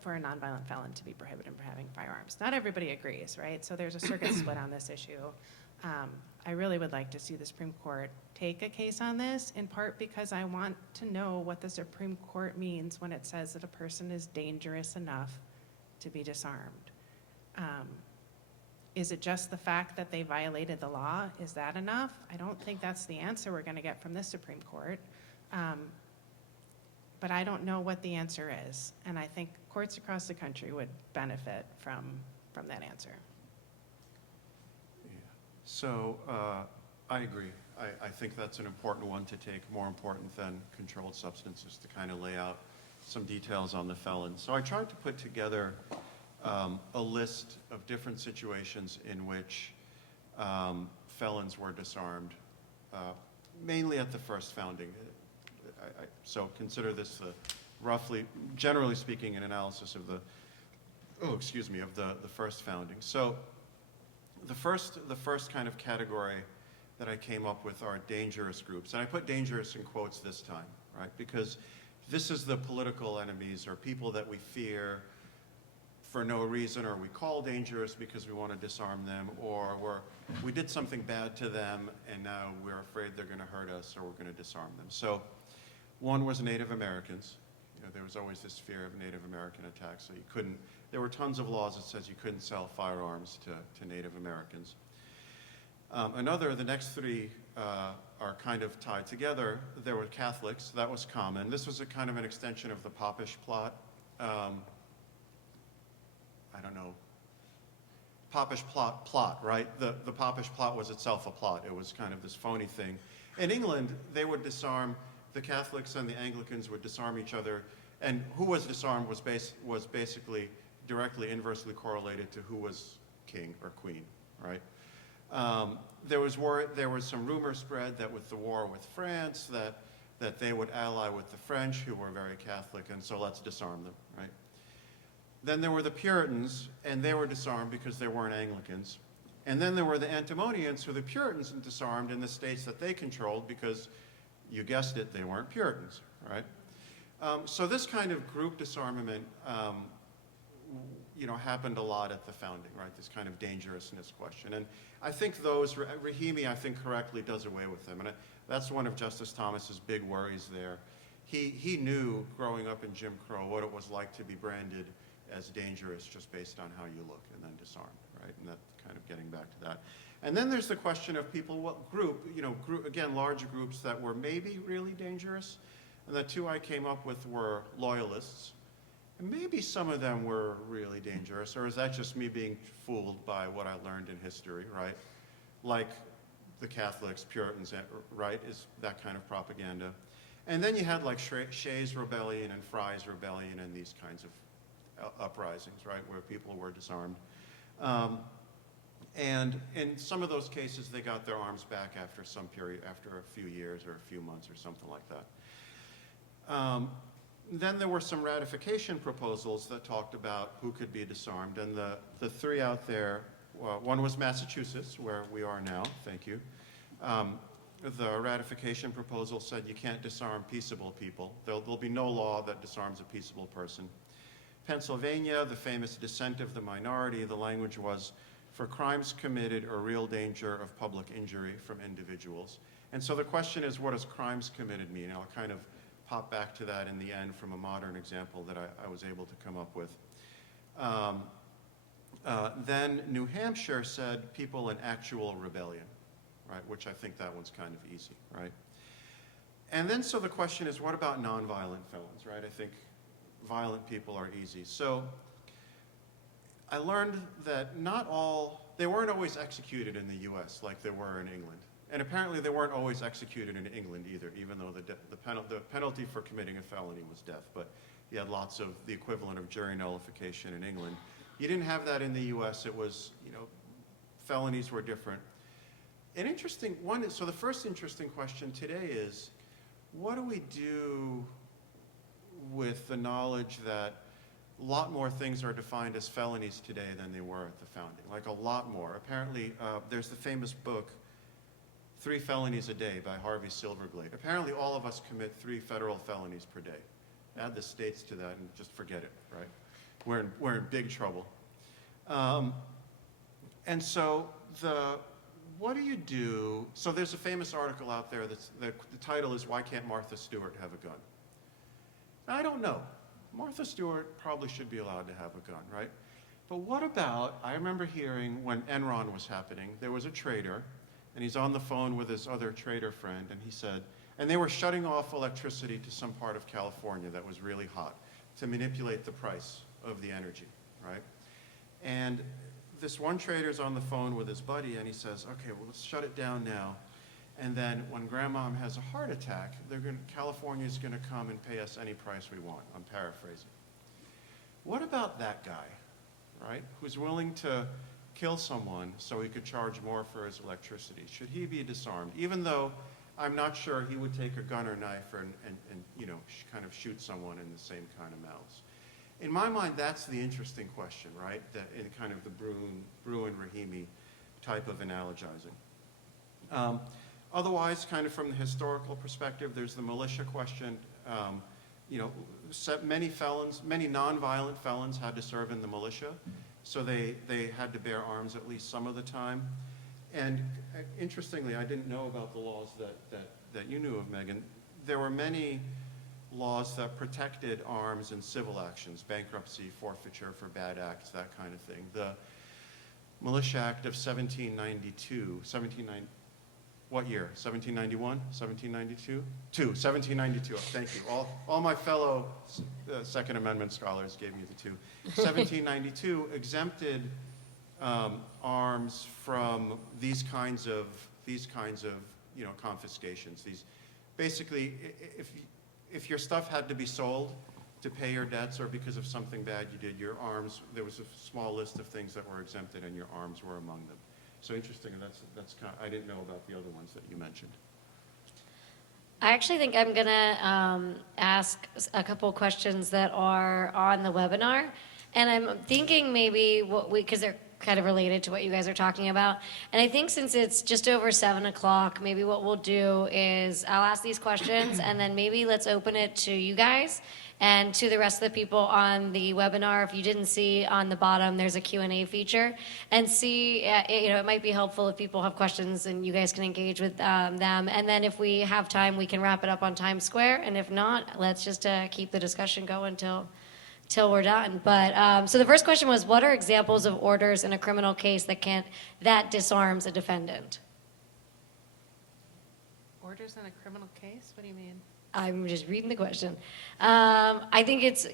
for a nonviolent felon to be prohibited from having firearms. Not everybody agrees, right? So there's a circuit split on this issue. I really would like to see the Supreme Court take a case on this, in part because I want to know what the Supreme Court means when it says that a person is dangerous enough to be disarmed. Is it just the fact that they violated the law? Is that enough? I don't think that's the answer we're going to get from this Supreme Court. But I don't know what the answer is. And I think courts across the country would benefit from that answer. Yeah. So I agree. I think that's an important one to take, more important than controlled substances, to kind of lay out some details on the felons. So I tried to put together a list of different situations in which felons were disarmed, mainly at the first founding. So consider this roughly, generally speaking, an analysis of the first founding. So the first kind of category that I came up with are dangerous groups. And I put dangerous in quotes this time, right? Because this is the political enemies, or people that we fear for no reason, or we call dangerous because we want to disarm them, or we did something bad to them and now we're afraid they're going to hurt us, or we're going to disarm them. So one was Native Americans. You know, there was always this fear of Native American attacks, so you couldn't, there were tons of laws that says you couldn't sell firearms to Native Americans. The next three are kind of tied together. There were Catholics, that was common. This was a kind of an extension of the Popish plot. I don't know, Popish plot, right? The Popish plot was itself a plot. It was kind of this phony thing. In England, they would disarm, the Catholics and the Anglicans would disarm each other, and who was disarmed was basically directly inversely correlated to who was king or queen, right? There was some rumor spread that with the war with France, that they would ally with the French, who were very Catholic, and so let's disarm them, right? Then there were the Puritans, and they were disarmed because they weren't Anglicans. And then there were the Antinomians, who the Puritans disarmed in the states that they controlled because, you guessed it, they weren't Puritans, right? So this kind of group disarmament, happened a lot at the founding, right? This kind of dangerousness question. And I think Rahimi, I think, correctly does away with them. And that's one of Justice Thomas's big worries there. He knew, growing up in Jim Crow, what it was like to be branded as dangerous just based on how you look, and then disarmed, right? And that's kind of getting back to that. And then there's the question of people, what group, again, large groups that were maybe really dangerous. And the two I came up with were loyalists. And maybe some of them were really dangerous, or is that just me being fooled by what I learned in history, right? Like the Catholics, Puritans, right, is that kind of propaganda. And then you had like Shays Rebellion and Fry's Rebellion and these kinds of uprisings, right, where people were disarmed. And in some of those cases, they got their arms back after some period, after a few years or a few months or something like that. Then there were some ratification proposals that talked about who could be disarmed, and the three out there, one was Massachusetts, where we are now, thank you. The ratification proposal said you can't disarm peaceable people. There'll be no law that disarms a peaceable person. Pennsylvania, the famous dissent of the minority, the language was, for crimes committed or real danger of public injury from individuals. And so the question is, what does crimes committed mean? I'll kind of pop back to that in the end from a modern example that I was able to come up with. Then New Hampshire said people in actual rebellion, right? Which I think that one's kind of easy, right? And then so the question is, what about nonviolent felons, right? I think violent people are easy. So I learned that they weren't always executed in the US like they were in England. And apparently they weren't always executed in England either, even though the penalty for committing a felony was death. But you had lots of the equivalent of jury nullification in England. You didn't have that in the US. It was, felonies were different. An interesting one, so the first interesting question today is, what do we do with the knowledge that a lot more things are defined as felonies today than they were at the founding? Like a lot more. Apparently, there's the famous book, 3 Felonies a Day by Harvey Silverglade. Apparently all of us commit 3 federal felonies per day. Add the states to that and just forget it, right? We're in big trouble. And so what do you do? So there's a famous article out there the title is, Why Can't Martha Stewart Have a Gun? I don't know. Martha Stewart probably should be allowed to have a gun, right? But what about, I remember hearing when Enron was happening, there was a trader, and he's on the phone with his other trader friend, and he said, and they were shutting off electricity to some part of California that was really hot to manipulate the price of the energy, right? And this one trader's on the phone with his buddy, and he says, okay, well, let's shut it down now. And then when grandma has a heart attack, California's gonna come and pay us any price we want. I'm paraphrasing. What about that guy, right? Who's willing to kill someone so he could charge more for his electricity? Should he be disarmed? Even though I'm not sure he would take a gun or knife and kind of shoot someone in the same kind of malice. In my mind, that's the interesting question, right? That in kind of the Bruen-Rahimi type of analogizing. Otherwise, kind of from the historical perspective, there's the militia question. Many nonviolent felons had to serve in the militia, so they had to bear arms at least some of the time. And interestingly, I didn't know about the laws that you knew of, Megan. There were many laws that protected arms in civil actions, bankruptcy, forfeiture for bad acts, that kind of thing. The Militia Act of 1792, what year? 1791? 1792? 1792, thank you. All my fellow Second Amendment scholars gave me the 2. 1792 exempted arms from these kinds of confiscations. Basically, if your stuff had to be sold, to pay your debts or because of something bad you did, your arms, there was a small list of things that were exempted and your arms were among them. So interesting, and that's kind of, I didn't know about the other ones that you mentioned. I actually think I'm gonna ask a couple questions that are on the webinar, and I'm thinking maybe because they're kind of related to what you guys are talking about. And I think since it's just over 7 o'clock, maybe what we'll do is I'll ask these questions, and then maybe let's open it to you guys and to the rest of the people on the webinar. If you didn't see on the bottom, there's a Q&A feature, and see, it might be helpful if people have questions and you guys can engage with them. And then if we have time, we can wrap it up on Times Square, and if not, let's just keep the discussion going till we're done. But so the first question was, what are examples of orders in a criminal case that disarms a defendant? Orders in a criminal case? What do you mean? I'm just reading the question. I think it's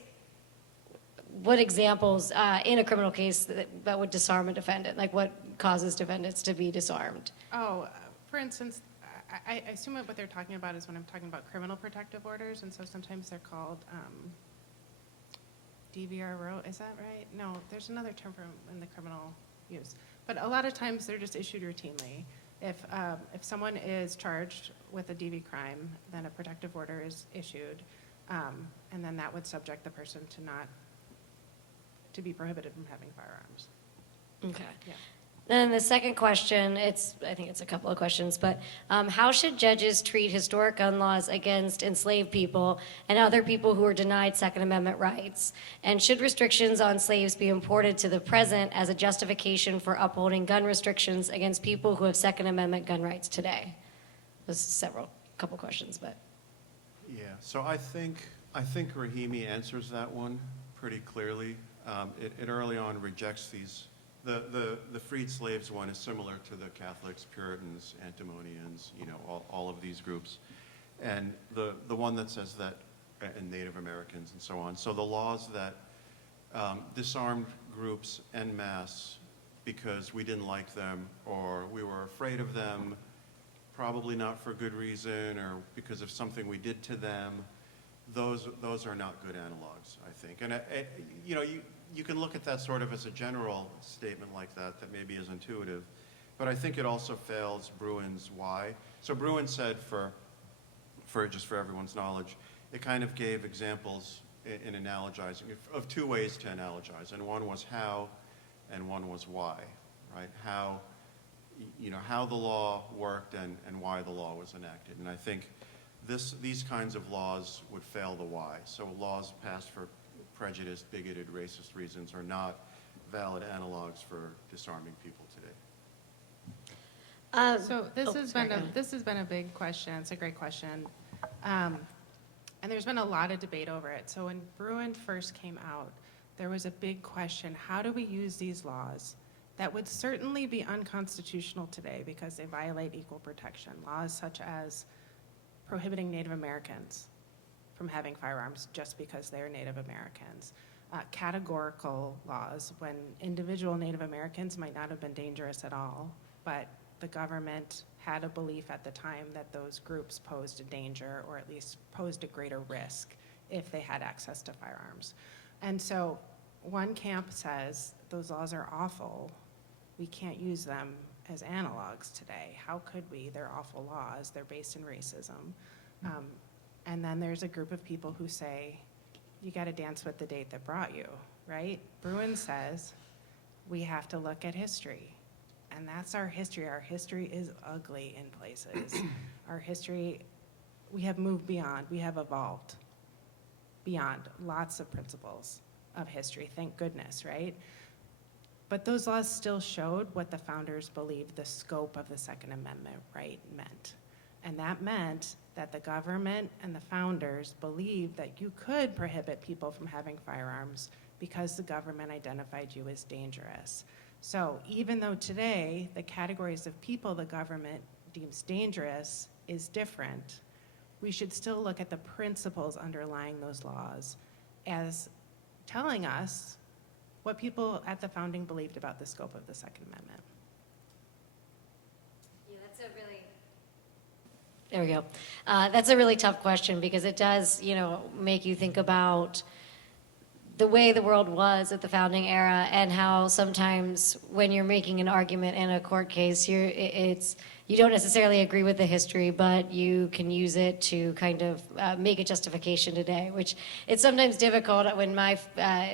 what examples in a criminal case that would disarm a defendant, like what causes defendants to be disarmed. Oh, for instance, I assume what they're talking about is when I'm talking about criminal protective orders, and so sometimes they're called DVRO. Is that right? No, there's another term for in the criminal use. But a lot of times they're just issued routinely. If someone is charged with a DV crime, then a protective order is issued, and then that would subject the person to be prohibited from having firearms. Okay. Yeah. Then the second question, I think it's a couple of questions, but how should judges treat historic gun laws against enslaved people and other people who are denied Second Amendment rights? And should restrictions on slaves be imported to the present as a justification for upholding gun restrictions against people who have Second Amendment gun rights today? There's couple questions, but. Yeah, so I think Rahimi answers that one pretty clearly. It early on rejects these. The freed slaves one is similar to the Catholics, Puritans, Antinomians, all of these groups. And the one that says that, and Native Americans and so on. So the laws that disarmed groups en masse because we didn't like them or we were afraid of them, probably not for good reason or because of something we did to them, those are not good analogs, I think. And you can look at that sort of as a general statement like that maybe is intuitive, but I think it also fails Bruen's why. So Bruen said, for everyone's knowledge, it kind of gave examples in analogizing of two ways to analogize, and one was how, and one was why, right? How the law worked and why the law was enacted, and I think these kinds of laws would fail the why. So laws passed for prejudiced, bigoted, racist reasons are not valid analogs for disarming people today. So this has been a big question. It's a great question, and there's been a lot of debate over it. So when Bruen first came out, there was a big question: how do we use these laws that would certainly be unconstitutional today because they violate equal protection? Laws such as prohibiting Native Americans from having firearms just because they're Native Americans. Categorical laws when individual Native Americans might not have been dangerous at all, but the government had a belief at the time that those groups posed a danger or at least posed a greater risk if they had access to firearms. And so one camp says those laws are awful. We can't use them as analogs today. How could we? They're awful laws. They're based in racism. And then there's a group of people who say, you got to dance with the date that brought you, right? Bruen says we have to look at history. And that's our history. Our history is ugly in places. Our history, we have moved beyond. We have evolved beyond lots of principles of history. Thank goodness, right? But those laws still showed what the founders believed the scope of the Second Amendment right meant. And that meant that the government and the founders believed that you could prohibit people from having firearms because the government identified you as dangerous. So even though today the categories of people the government deems dangerous is different, we should still look at the principles underlying those laws as telling us what people at the founding believed about the scope of the Second Amendment. Yeah, that's a really There we go. That's a really tough question because it does, make you think about the way the world was at the founding era and how sometimes when you're making an argument in a court case, you don't necessarily agree with the history, but you can use it to kind of make a justification today, which it's sometimes difficult when my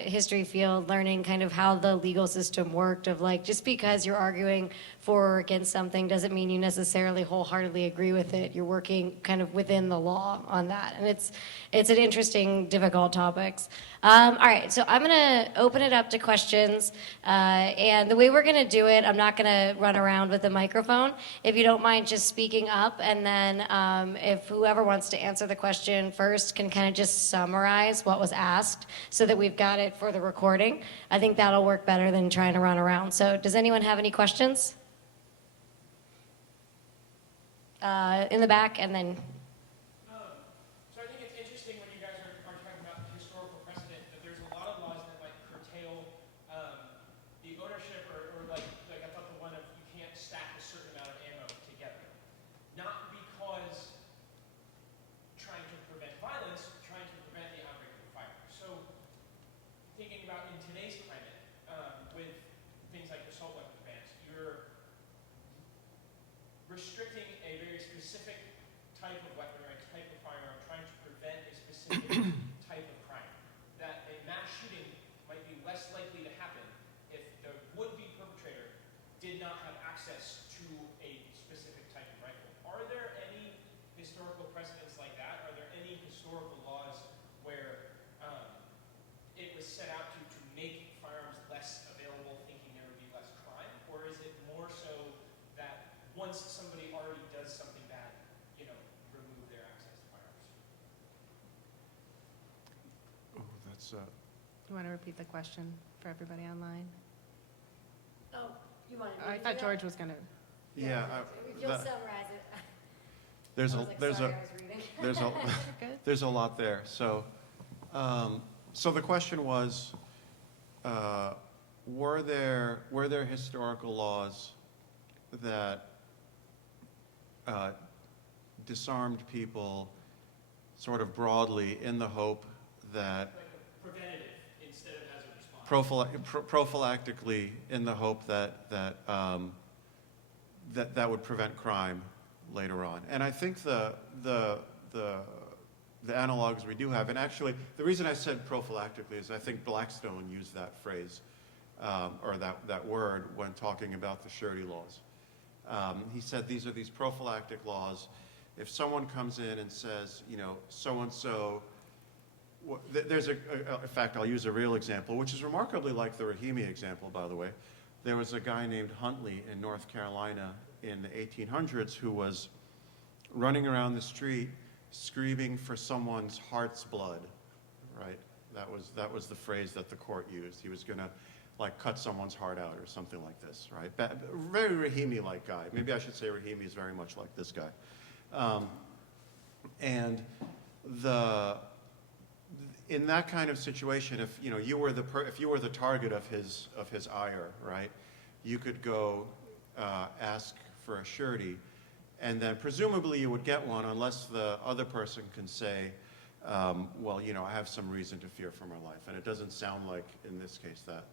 history field learning kind of how the legal system worked of like, just because you're arguing for or against something doesn't mean you necessarily wholeheartedly agree with it. You're working kind of within the law on that. And it's an interesting, difficult topics. All right, so I'm gonna open it up to questions. And the way we're gonna do it, I'm not gonna run around with the microphone. If you don't mind just speaking up, and then if whoever wants to answer the question first can kind of just summarize what was asked so that we've got it for the recording. I think that'll work better than trying to run around. So does anyone have any questions? In the back, and then So I think it's interesting when you guys are talking about the historical precedent that there's a lot of laws that like curtail the ownership or like I thought the one of you can't stack a certain amount of ammo together. Not because trying to prevent violence, trying to prevent the outbreak of fire. So thinking about in today's climate with things like assault weapons bans, you're restricting a very specific type of weapon or a type of firearm, trying to prevent a specific type of crime. That a mass shooting might be less likely to happen if the would-be perpetrator did not have access to a specific type of rifle. Are there any historical precedents like that? Are there any historical laws where it was set out to make firearms less available, thinking there would be less crime? Or is it more so that once somebody already does something bad, remove their access to firearms? Oh, that's You want to repeat the question for everybody online? oh, you want to? I thought George was going to. yeah. If you'll summarize it. There's I a was like, there's sorry, a I was reading. there's a Good. there's a lot there. So so the question was, were there historical laws that disarmed people sort of broadly in the hope that Like preventative instead of as a response. prophylactically in the hope that that would prevent crime later on. And I think the analogs we do have, and actually the reason I said prophylactically is I think Blackstone used that phrase or that word when talking about the surety laws. He said these are these prophylactic laws. If someone comes in and says, so-and-so, there's in fact, I'll use a real example, which is remarkably like the Rahimi example, by the way. There was a guy named Huntley in North Carolina in the 1800s who was running around the street screaming for someone's heart's blood, right? That was the phrase that the court used. He was going to cut someone's heart out or something like this, right? Very Rahimi-like guy. Maybe I should say Rahimi is very much like this guy. And in that kind of situation, if you were the target of his ire, right, you could go ask for a surety, and then presumably you would get one unless the other person can say, well, I have some reason to fear for my life, and it doesn't sound like in this case that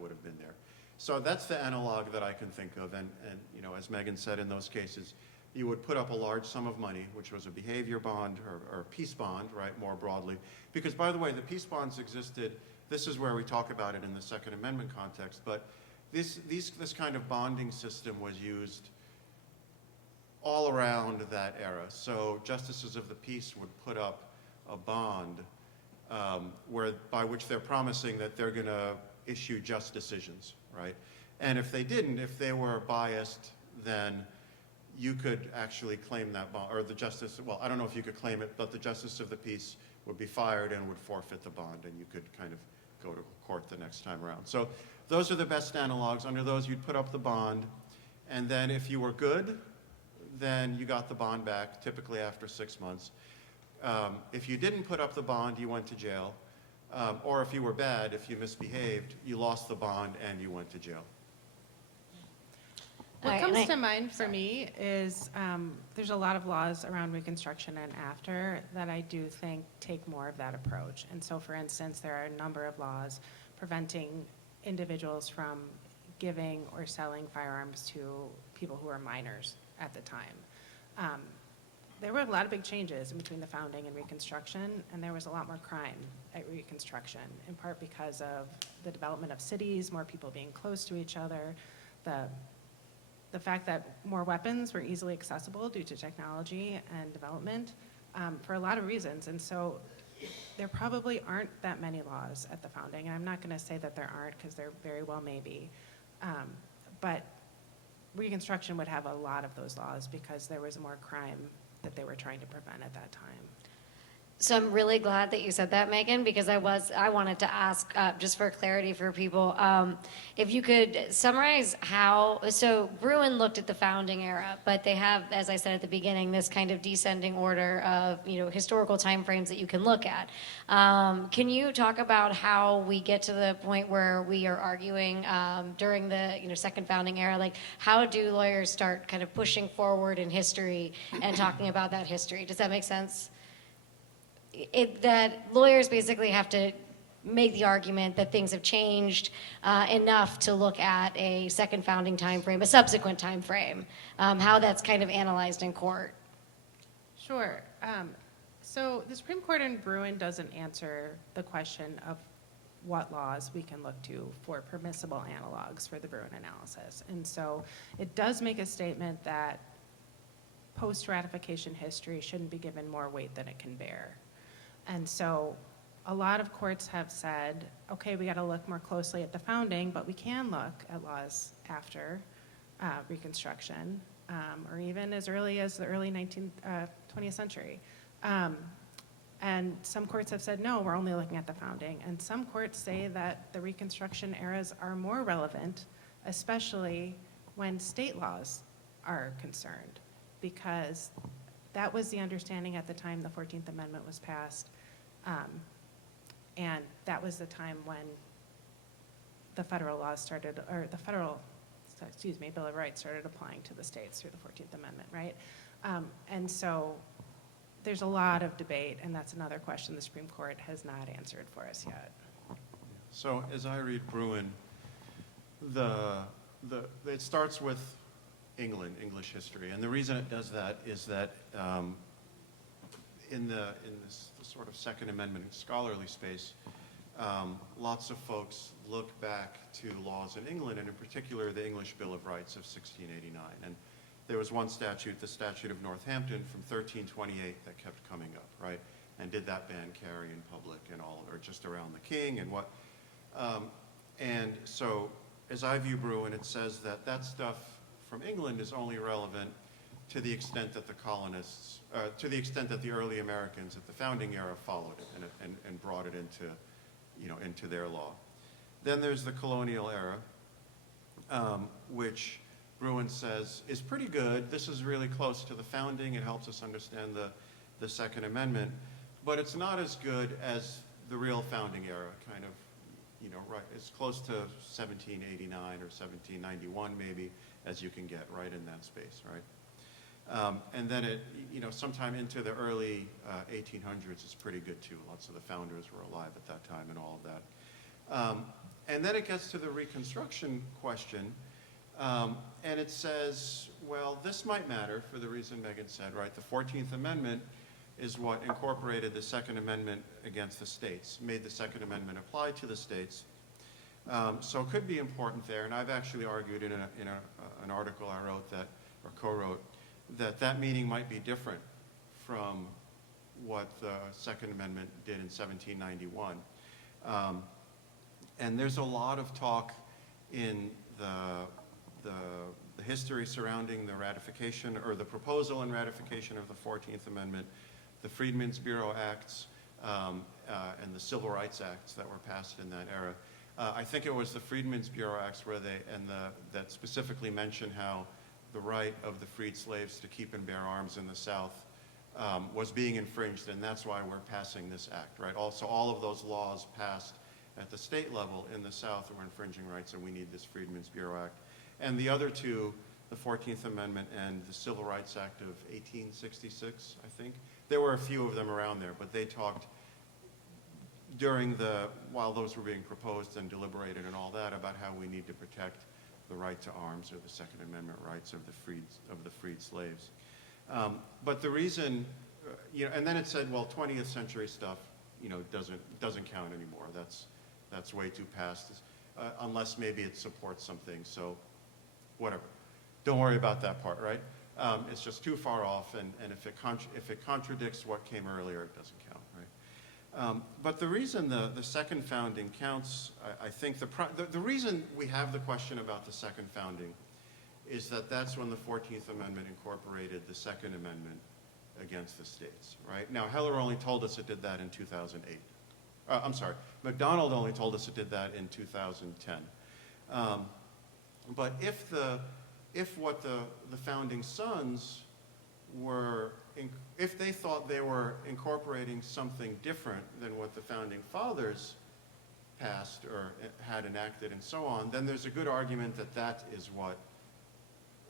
would have been there. So that's the analog that I can think of, and as Megan said, in those cases, you would put up a large sum of money, which was a behavior bond or peace bond, right, more broadly. Because, by the way, the peace bonds existed. This is where we talk about it in the Second Amendment context. But this kind of bonding system was used all around that era. So justices of the peace would put up a bond by which they're promising that they're going to issue just decisions, right? And if they didn't, if they were biased, then you could actually claim that bond, or the justice, well, I don't know if you could claim it, but the justice of the peace would be fired and would forfeit the bond, and you could kind of go to court the next time around. So those are the best analogs. Under those, you'd put up the bond, and then if you were good, then you got the bond back, typically after 6 months. If you didn't put up the bond, you went to jail. Or if you were bad, if you misbehaved, you lost the bond and you went to jail. What And comes I- to mind for me is there's a lot of laws around Reconstruction and after that I do think take more of that approach. And so, for instance, there are a number of laws preventing individuals from giving or selling firearms to people who are minors at the time. There were a lot of big changes in between the founding and Reconstruction, and there was a lot more crime at Reconstruction, in part because of the development of cities, more people being close to each other, the fact that more weapons were easily accessible due to technology and development for a lot of reasons. And so there probably aren't that many laws at the founding, and I'm not going to say that there aren't because there very well may be. But Reconstruction would have a lot of those laws because there was more crime that they were trying to prevent at that time. So I'm really glad that you said that, Megan, because I wanted to ask, just for clarity for people, if you could summarize so Bruen looked at the founding era, but they have, as I said at the beginning, this kind of descending order of, historical timeframes that you can look at. Can you talk about how we get to the point where we are arguing during the, second founding era? Like, how do lawyers start kind of pushing forward in history and talking about that history? Does that make sense? That lawyers basically have to make the argument that things have changed enough to look at a second founding time frame, a subsequent time frame, how that's kind of analyzed in court. Sure. So the Supreme Court in Bruen doesn't answer the question of what laws we can look to for permissible analogs for the Bruen analysis. And so it does make a statement that post-ratification history shouldn't be given more weight than it can bear. And so a lot of courts have said, okay, we got to look more closely at the founding, but we can look at laws after Reconstruction, or even as early as the early 20th century. And some courts have said, no, we're only looking at the founding. And some courts say that the Reconstruction eras are more relevant, especially when state laws are concerned, because that was the understanding at the time the 14th Amendment was passed. And that was the time when the federal laws started, or the federal, Bill of Rights started applying to the states through the 14th Amendment, right? And so there's a lot of debate, and that's another question the Supreme Court has not answered for us yet. So as I read Bruen, it starts with English history, and the reason it does that is that in this sort of Second Amendment scholarly space, lots of folks look back to laws in England, and in particular the English Bill of Rights of 1689. And there was one statute, the Statute of Northampton from 1328, that kept coming up, right? And did that ban carry in public and all, or just around the king and what? And so as I view Bruen, it says that that stuff from England is only relevant to the extent that the colonists, to the extent that the early Americans at the founding era followed it and brought it into their law. Then there's the colonial era, which Bruen says is pretty good. This is really close to the founding. It helps us understand the Second Amendment, but it's not as good as the real founding era, kind of, right. It's close to 1789 or 1791 maybe, as you can get right in that space, right? And then it, sometime into the early 1800s is pretty good too. Lots of the founders were alive at that time and all of that. And then it gets to the Reconstruction question, and it says, well, this might matter for the reason Megan said, right? The 14th Amendment is what incorporated the Second Amendment against the states, made the Second Amendment apply to the states. So it could be important there, and I've actually argued in an article I wrote or co-wrote, that meaning might be different from what the Second Amendment did in 1791. And there's a lot of talk in the history surrounding the ratification, or the proposal and ratification of the 14th Amendment, the Freedmen's Bureau Acts, and the Civil Rights Acts that were passed in that era. I think it was the Freedmen's Bureau Acts where that specifically mention how the right of the freed slaves to keep and bear arms in the South was being infringed, and that's why we're passing this act, right? Also, all of those laws passed at the state level in the South were infringing rights, and we need this Freedmen's Bureau Act. And the other two, the 14th Amendment and the Civil Rights Act of 1866, I think. There were a few of them around there, but they talked while those were being proposed and deliberated and all that, about how we need to protect the right to arms, or the Second Amendment rights of the freed slaves. But the reason, and then it said, well, 20th century stuff, doesn't count anymore. That's way too past, unless maybe it supports something. So, whatever. Don't worry about that part, right? It's just too far off, and if it contradicts what came earlier, it doesn't count, right? But the reason the second founding counts, I think the reason we have the question about the second founding is that that's when the 14th Amendment incorporated the Second Amendment against the states, right? Now, Heller only told us it did that in 2008. I'm sorry, MacDonald only told us it did that in 2010. But if what the founding sons were, if they thought they were incorporating something different than what the founding fathers passed or had enacted and so on, then there's a good argument that that is what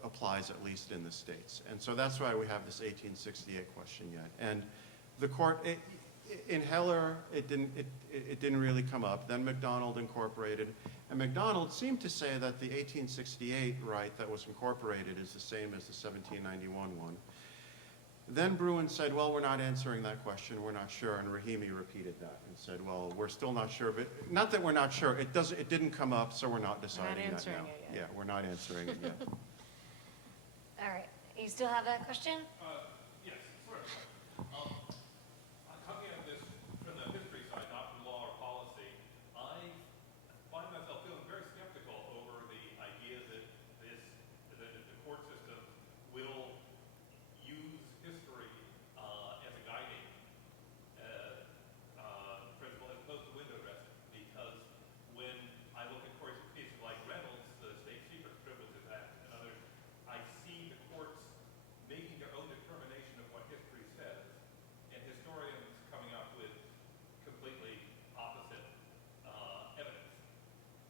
applies, at least in the states. And so that's why we have this 1868 question yet. And the court, in Heller, it didn't really come up. Then MacDonald incorporated, and MacDonald seemed to say that the 1868 right that was incorporated is the same as the 1791 one. Then Bruen said, well, we're not answering that question, we're not sure, and Rahimi repeated that and said, well, we're still not sure, but not that we're not sure, it didn't come up, so we're not deciding that now. answering it yet. Yeah, we're not answering it yet. All right. You still have a question? Yes, sort of. Coming at this from the history side, not from law or policy, I find myself feeling very skeptical over the idea that the court system will use history as a guiding principle as opposed to window dressing. Because when I look at cases like Reynolds, the State Secrets Privileges Act, and others, I see the courts making their own determination of what history says, and historians coming up with completely opposite evidence.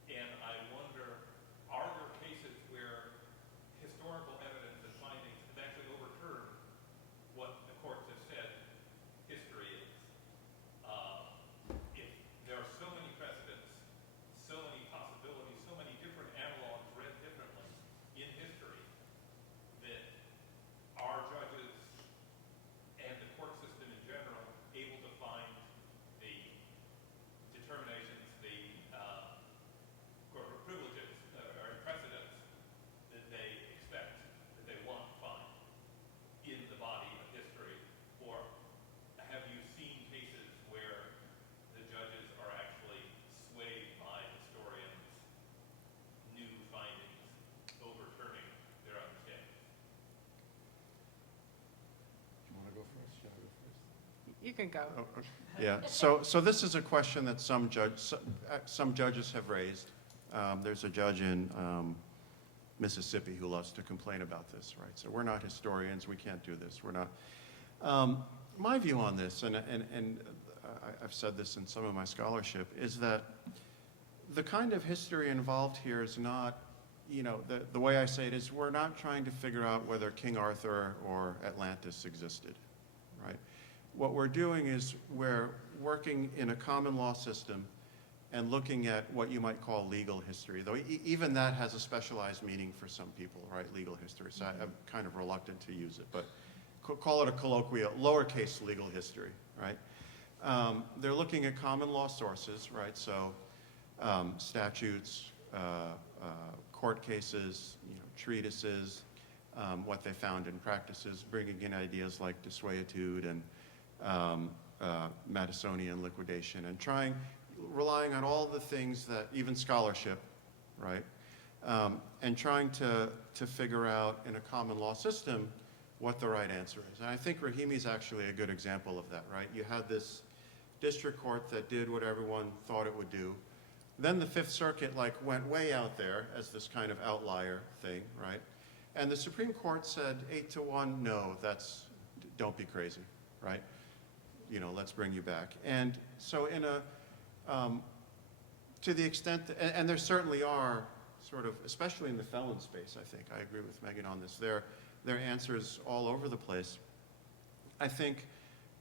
And I wonder, are there cases where historical evidence and findings have actually overturned what the courts have said history is? If there are so many precedents, so many possibilities, so many different analogs read differently in history, that are judges and the court system in general able to find the determinations, the court of privileges or precedents that they expect, that they want to find in the body of history? Or have you seen cases where the judges are actually swayed by historians' new findings, overturning their understanding? You want to go first? Shall I go first? You can go. Oh, okay. Yeah, so this is a question that some judges have raised. There's a judge in Mississippi who loves to complain about this, right? So we're not historians, we can't do this, we're not. My view on this, and I've said this in some of my scholarship, is that the kind of history involved here is not, the way I say it is, we're not trying to figure out whether King Arthur or Atlantis existed, right? What we're doing is we're working in a common law system and looking at what you might call legal history, though even that has a specialized meaning for some people, right, legal history. So I'm kind of reluctant to use it, but call it a colloquial, lowercase legal history, right? They're looking at common law sources, right? So statutes, court cases, treatises, what they found in practices, bringing in ideas like desuetude and Madisonian liquidation, and relying on all the things that, even scholarship, right? And trying to figure out in a common law system what the right answer is. And I think Rahimi's actually a good example of that, right? You had this district court that did what everyone thought it would do. Then the Fifth Circuit went way out there as this kind of outlier thing, right? And the Supreme Court said 8-1, no, don't be crazy, right? Let's bring you back. And so to the extent, and there certainly are sort of, especially in the felon space, I think, I agree with Megan on this, their answers all over the place. I think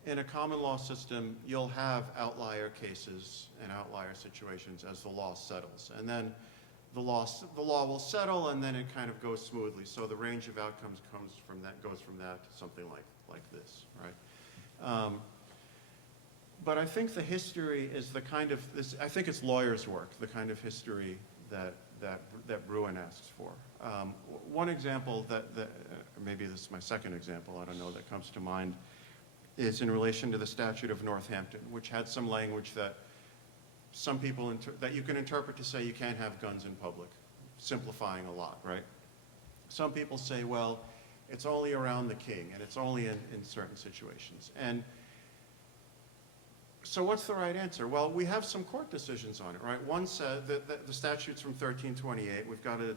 in a common law system, you'll have outlier cases and outlier situations as the law settles. And then the law will settle, and then it kind of goes smoothly. So the range of outcomes goes from that to something like this, right? But I think the history is the kind of, I think it's lawyers' work, the kind of history that Bruen asks for. One example maybe this is my second example, I don't know, that comes to mind, is in relation to the Statute of Northampton, which had some language that some people, that you can interpret to say you can't have guns in public, simplifying a lot, right? Some people say, well, it's only around the king, and it's only in certain situations. And so what's the right answer? Well, we have some court decisions on it, right? One said that the statute's from 1328. We've got a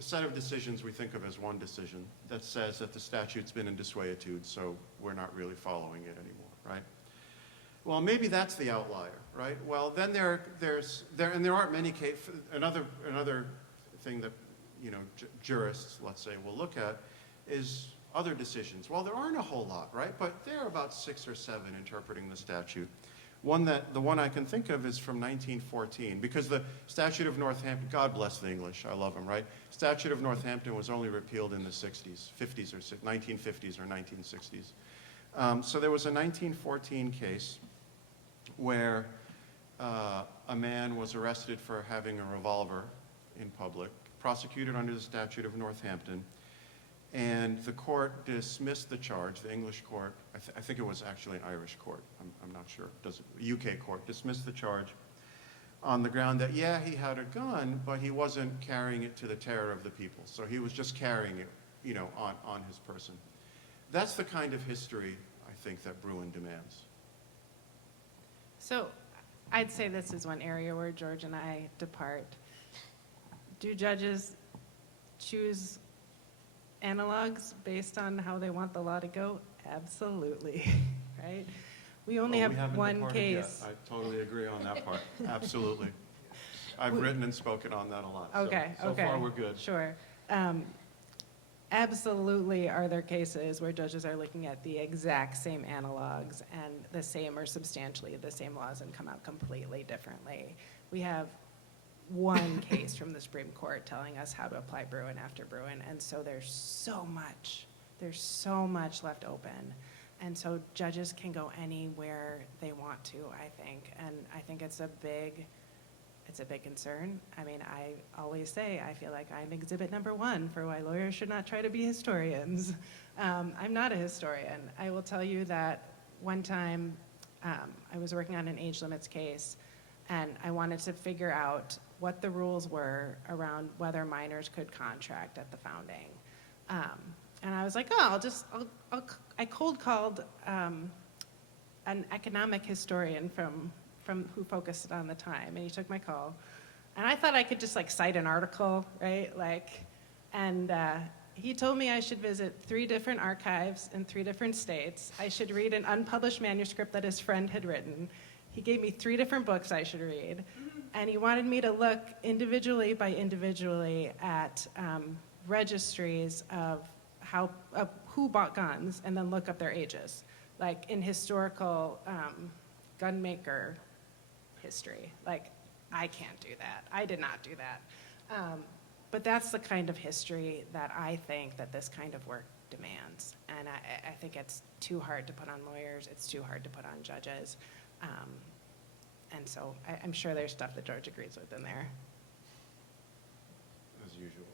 set of decisions we think of as one decision that says that the statute's been in desuetude, so we're not really following it anymore, right? Well, maybe that's the outlier, right? Well, then there aren't many cases. Another thing that, jurists, let's say, will look at is other decisions. Well, there aren't a whole lot, right? But there are about 6 or 7 interpreting the statute. The one I can think of is from 1914, because the Statute of Northampton, God bless the English, I love them, right? Statute of Northampton was only repealed in the 60s, 50s or 1950s or 1960s. So there was a 1914 case where a man was arrested for having a revolver in public, prosecuted under the Statute of Northampton, and the court dismissed the charge, the English court, I think it was actually an Irish court, I'm not sure, UK court, dismissed the charge on the ground that, yeah, he had a gun, but he wasn't carrying it to the terror of the people. So he was just carrying it, on his person. That's the kind of history, I think, that Bruen demands. So I'd say this is one area where George and I depart. Do judges choose analogs based on how they want the law to go? Absolutely, right? We only have one case. Yet. I totally agree on that part. Absolutely. I've written and spoken on that a lot. Okay, so far we're good. Sure. Absolutely are there cases where judges are looking at the exact same analogs and the same or substantially the same laws and come out completely differently. We have one case from the Supreme Court telling us how to apply Bruen after Bruen, and so there's so much left open. And so judges can go anywhere they want to, I think. And I think it's a big concern. I mean, I always say I feel like I'm exhibit number 1 for why lawyers should not try to be historians. I'm not a historian. I will tell you that one time I was working on an age limits case, and I wanted to figure out what the rules were around whether minors could contract at the founding. And I was like, I cold called an economic historian from who focused on the time, and he took my call. And I thought I could just cite an article, right? He told me I should visit 3 different archives in 3 different states. I should read an unpublished manuscript that his friend had written. He gave me 3 different books I should read. And he wanted me to look individually by individually at registries of who bought guns, and then look up their ages, like in historical gunmaker history. I can't do that. I did not do that. But that's the kind of history that I think that this kind of work demands. And I think it's too hard to put on lawyers. It's too hard to put on judges. And so I'm sure there's stuff that George agrees with in there. As usual.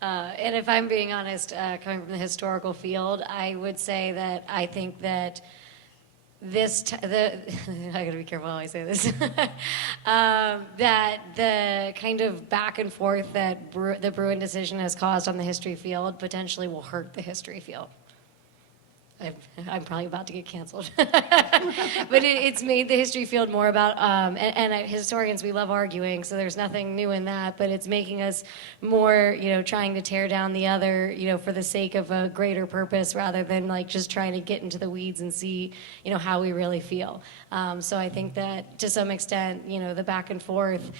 And if I'm being honest, coming from the historical field, I would say that I think that I gotta be careful how I say this, that the kind of back and forth that the Bruen decision has caused on the history field potentially will hurt the history field. I'm probably about to get canceled. But it's made the history field more about, and historians, we love arguing, so there's nothing new in that, but it's making us more, trying to tear down the other, for the sake of a greater purpose rather than like just trying to get into the weeds and see, how we really feel. So I think that to some extent, the back and forth,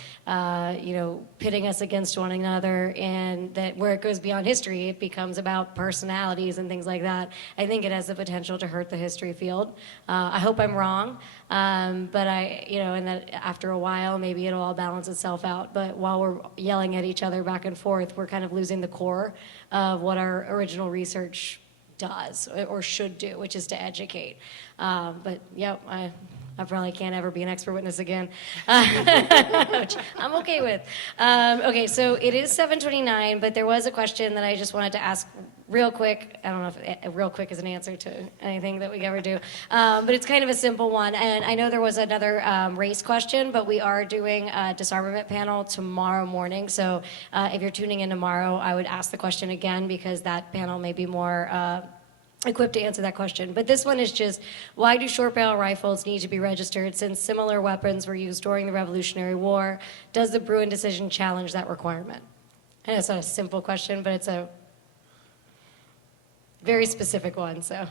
pitting us against one another, and that where it goes beyond history, it becomes about personalities and things like that. I think it has the potential to hurt the history field. I hope I'm wrong, but and that after a while, maybe it'll all balance itself out. But while we're yelling at each other back and forth, we're kind of losing the core of what our original research does or should do, which is to educate. But yeah, I probably can't ever be an expert witness again, which I'm okay with. Okay, so it is 7:29, but there was a question that I just wanted to ask real quick. I don't know if real quick is an answer to anything that we ever do, but it's kind of a simple one. And I know there was another race question, but we are doing a disarmament panel tomorrow morning. So if you're tuning in tomorrow, I would ask the question again because that panel may be more equipped to answer that question. But this one is just, why do short barrel rifles need to be registered since similar weapons were used during the Revolutionary War? Does the Bruen decision challenge that requirement? And it's not a simple question, but it's a very specific one, so.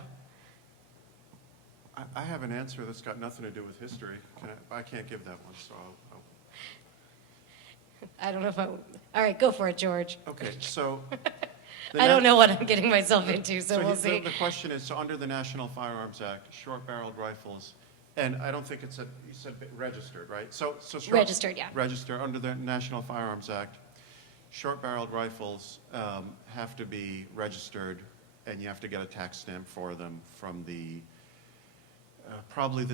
I have an answer that's got nothing to do with history. I can't give that one, so I don't know if all right, go for it, George. Okay, so. I don't know what I'm getting myself into, so we'll see. The question is, so under the National Firearms Act, short-barreled rifles, and I don't think it said, you said registered, right? So Registered, yeah. Registered under the National Firearms Act, short-barreled rifles have to be registered, and you have to get a tax stamp for them from the probably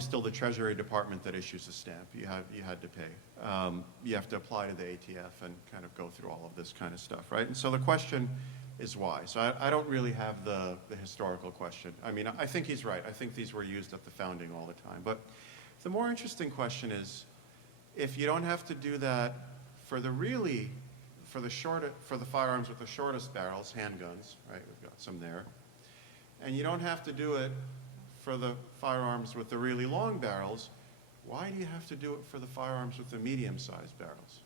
still the Treasury Department that issues the stamp. You had to pay. You have to apply to the ATF and kind of go through all of this kind of stuff, right? And so the question is why. So I don't really have the historical question. I mean, I think he's right. I think these were used at the founding all the time. But the more interesting question is, if you don't have to do that for the firearms with the shortest barrels, handguns, right? We've got some there, and you don't have to do it for the firearms with the really long barrels, why do you have to do it for the firearms with the medium-sized barrels?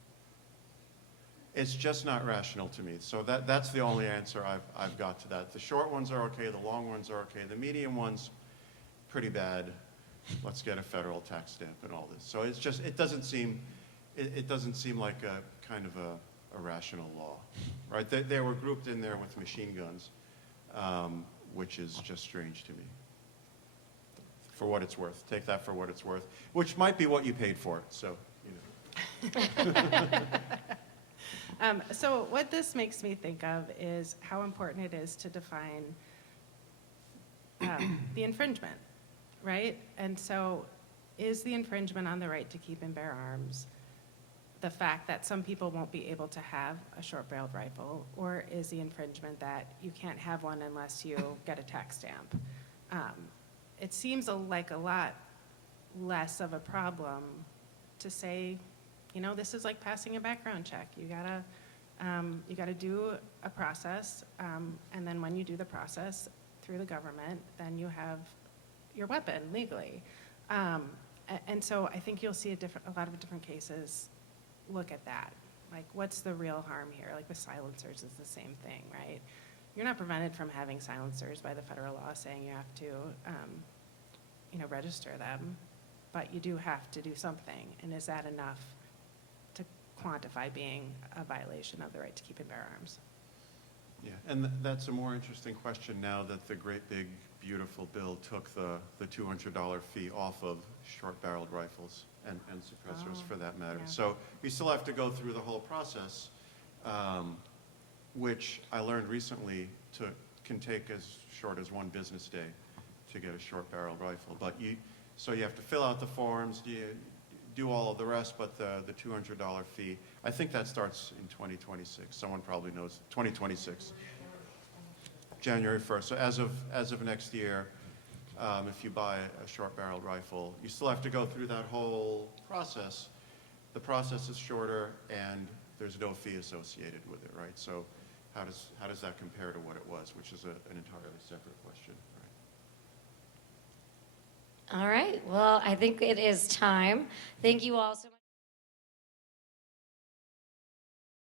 It's just not rational to me. So that's the only answer I've got to that. The short ones are okay, the long ones are okay, the medium ones, pretty bad. Let's get a federal tax stamp and all this. So it's just, it doesn't seem like a kind of a rational law, right? They were grouped in there with machine guns, which is just strange to me. For what it's worth. Take that for what it's worth, which might be what you paid for it, so, So what this makes me think of is how important it is to define the infringement, right? And so is the infringement on the right to keep and bear arms the fact that some people won't be able to have a short-barreled rifle, or is the infringement that you can't have one unless you get a tax stamp? It seems like a lot less of a problem to say, this is like passing a background check. You gotta do a process, and then when you do the process through the government, then you have your weapon legally. And so I think you'll see a lot of different cases look at that. Like, what's the real harm here? Like with silencers is the same thing, right? You're not prevented from having silencers by the federal law saying you have to, register them, but you do have to do something. And is that enough to quantify being a violation of the right to keep and bear arms? Yeah, and that's a more interesting question now that the great big beautiful bill took the $200 fee off of short-barreled rifles and suppressors for that matter. Yeah. So we still have to go through the whole process, which I learned recently can take as short as one business day to get a short-barreled rifle. But you have to fill out the forms, do all of the rest, but the $200 fee, I think that starts in 2026. Someone probably knows, 2026, January 1st. So as of next year, if you buy a short-barreled rifle, you still have to go through that whole process. The process is shorter, and there's no fee associated with it, right? So how does that compare to what it was, which is an entirely separate question, right? All right. Well, I think it is time. Thank you all so much.